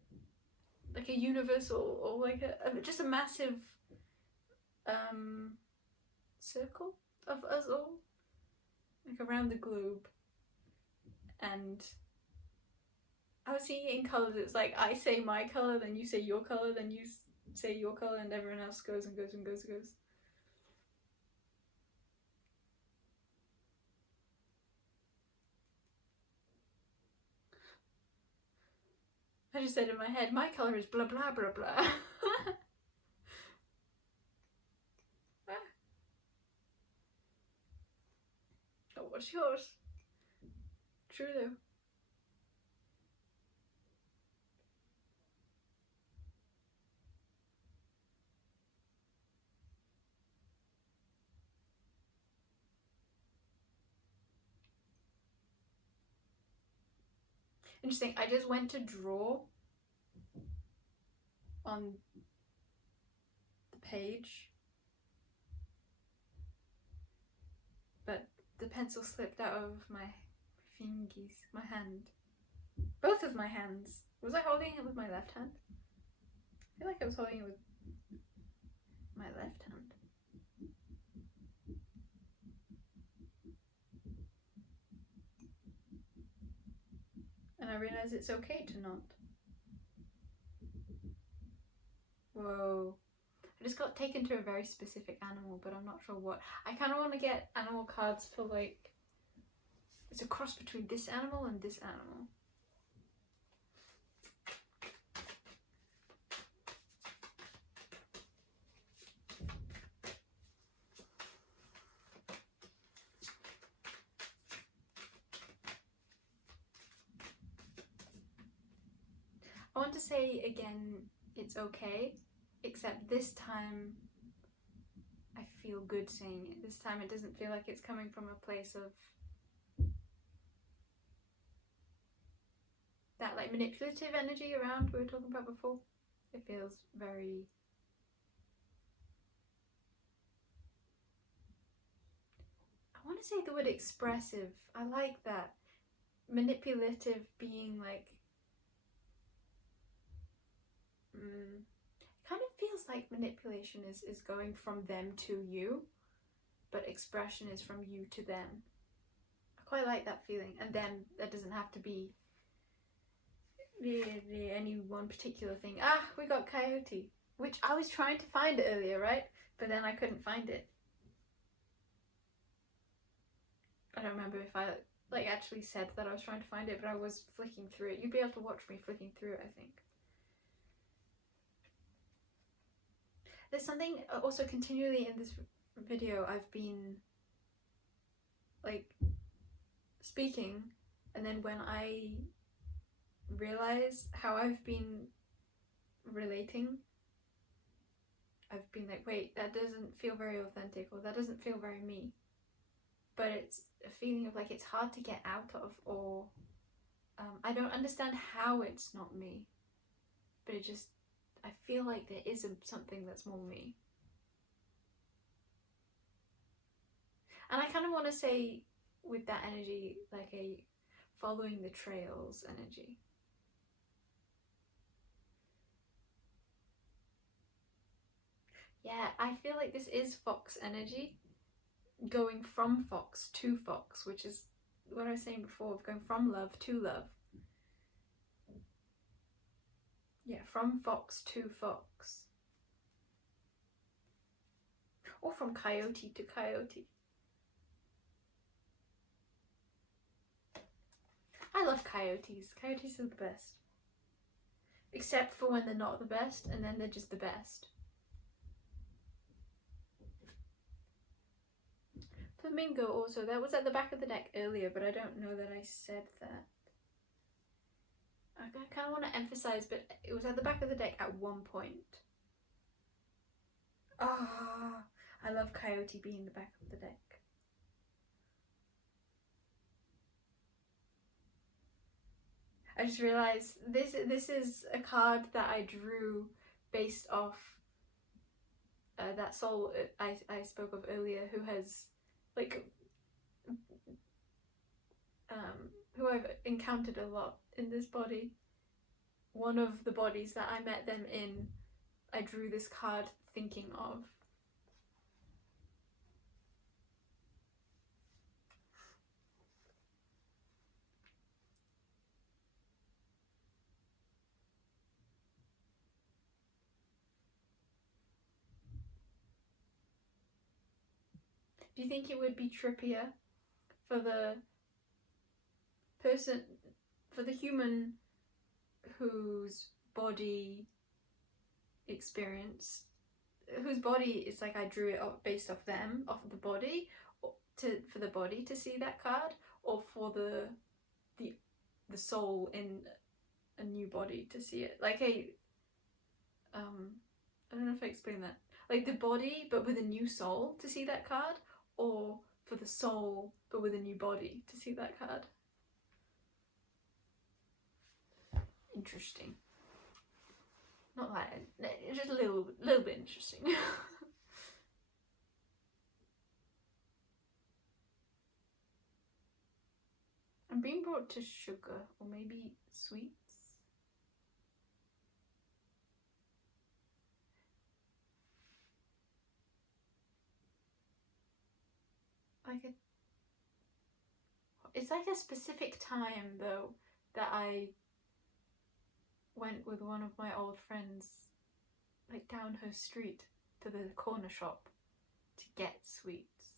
universal, or like just a massive circle of us all, like around the globe. And I was seeing it in colours. It's like I say my colour, then you say your colour, then you say your colour, and everyone else goes and goes and goes and goes. I just said in my head, my colour is blah blah blah blah. Oh, what's yours? True though. Interesting. I just went to draw on the page, but the pencil slipped out of my fingers, my hand. Both of my hands. Was I holding it with my left hand? I feel like I was holding it with my left hand. And I realised it's okay to not. Whoa. I just got taken to a very specific animal, but I'm not sure what. I kind of want to get animal cards for like, it's a cross between this animal and this animal. I want to say again, it's okay, except this time I feel good saying it. This time it doesn't feel like it's coming from a place of that like manipulative energy around we were talking about before. It feels very, I want to say the word expressive. I like that. Manipulative being like, kind of feels like manipulation is going from them to you, but expression is from you to them. I quite like that feeling. And then that doesn't have to be any one particular thing. Ah, we got coyote, which I was trying to find earlier, right? But then I couldn't find it. I don't remember if I like actually said that I was trying to find it, but I was flicking through it. You'd be able to watch me flicking through it, I think. There's something also continually in this video I've been like speaking, and then when I realize how I've been relating, I've been like, wait, that doesn't feel very authentic, or that doesn't feel very me. But it's a feeling of like it's hard to get out of, or I don't understand how it's not me, but it just, I feel like there is something that's more me. And I kind of want to say with that energy, like a following the trails energy. Yeah, I feel like this is fox energy, going from fox to fox, which is what I was saying before, of going from love to love. Yeah, from fox to fox. Or from coyote to coyote. I love coyotes. Coyotes are the best. Except for when they're not the best, and then they're just the best. Flamingo also, that was at the back of the deck earlier, but I don't know that I said that. I kind of want to emphasize, but it was at the back of the deck at one point. Ah, I love coyote being the back of the deck. I just realized this is a card that I drew based off that soul I spoke of earlier, who has like who I've encountered a lot in this body. One of the bodies that I met them in, I drew this card thinking of. Do you think it would be trippier for the person, for the human whose body experience, whose body is like I drew it up based off them, off of the body, for the body to see that card, or for the soul in a new body to see it? Like a I don't know if I explained that. Like the body but with a new soul to see that card, or for the soul but with a new body to see that card. Interesting. Not that, just a little bit interesting. I'm being brought to sugar, or maybe sweets. Like it's like a specific time though that I went with one of my old friends, like down her street to the corner shop to get sweets.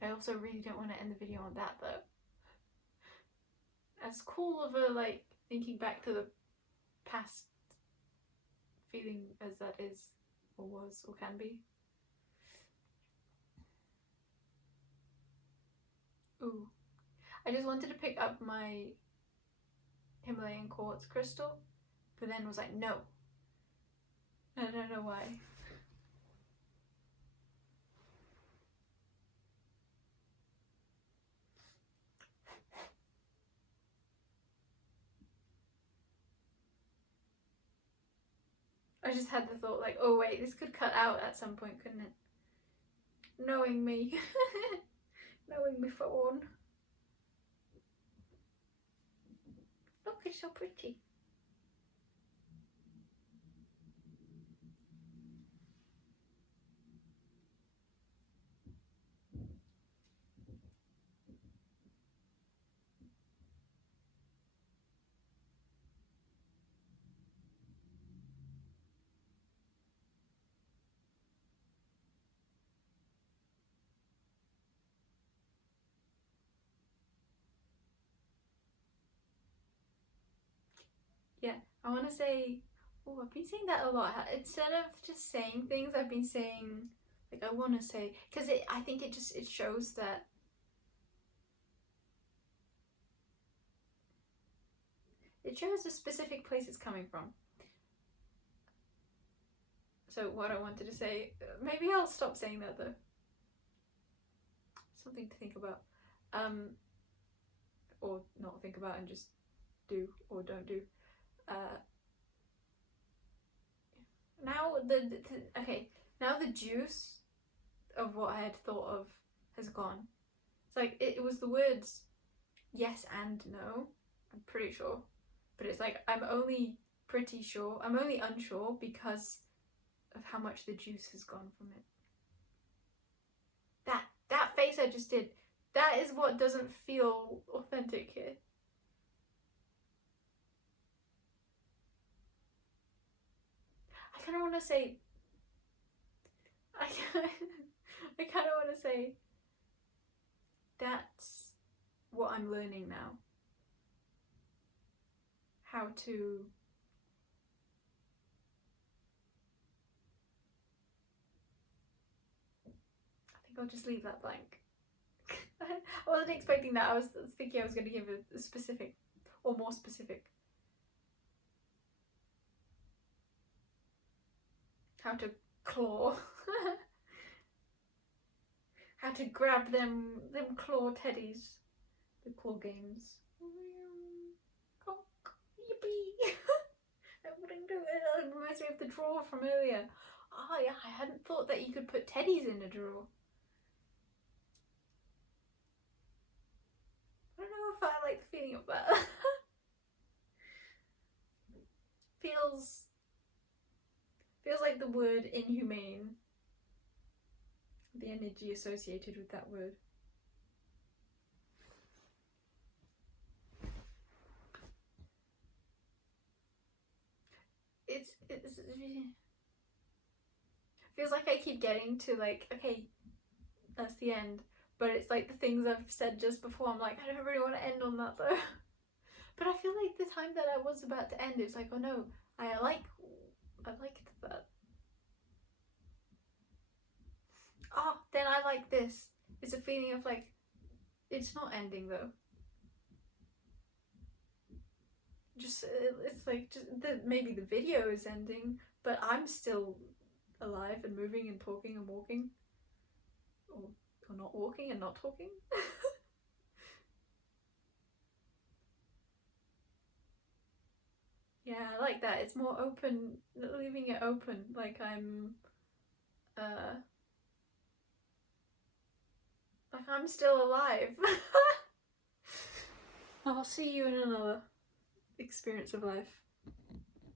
I also really don't want to end the video on that though. As cool of a like thinking back to the past feeling as that is, or was, or can be. Ooh. I just wanted to pick up my Himalayan quartz crystal, but then was like, no. I don't know why. I just had the thought like, oh wait, this could cut out at some point, couldn't it? Knowing me. Knowing me for one. Look, it's so pretty. Yeah, I want to say, oh, I've been saying that a lot. Instead of just saying things, I've been saying, like, I want to say, because I think it shows that it shows the specific place it's coming from. So what I wanted to say, maybe I'll stop saying that though. Something to think about. Or not think about and just do or don't do. Now okay, now the juice of what I had thought of has gone. It's like it was the words yes and no. I'm pretty sure, but it's like I'm only pretty sure. I'm only unsure because of how much the juice has gone from it. That face I just did. That is what doesn't feel authentic here. I kind of want to say. I kind of want to say. That's what I'm learning now. How to. I think I'll just leave that blank. I wasn't expecting that. I was thinking I was going to give a specific or more specific. How to claw. How to grab them claw teddies. The claw games. Oh, yippee! I wouldn't do it. It reminds me of the drawer from earlier. Oh yeah, I hadn't thought that you could put teddies in a drawer. I don't know if I like the feeling of that. feels like the word inhumane. The energy associated with that word. It's feels like I keep getting to like, okay, that's the end. But it's like the things I've said just before, I'm like, I don't really want to end on that though. But I feel like the time that I was about to end, it's like, oh no, I liked that. Oh, then I like this. It's a feeling of like, it's not ending though. Just it's like just maybe the video is ending, but I'm still alive and moving and talking and walking, or not walking and not talking. Yeah, I like that. It's more open, leaving it open. Like I'm still alive. I'll see you in another experience of life.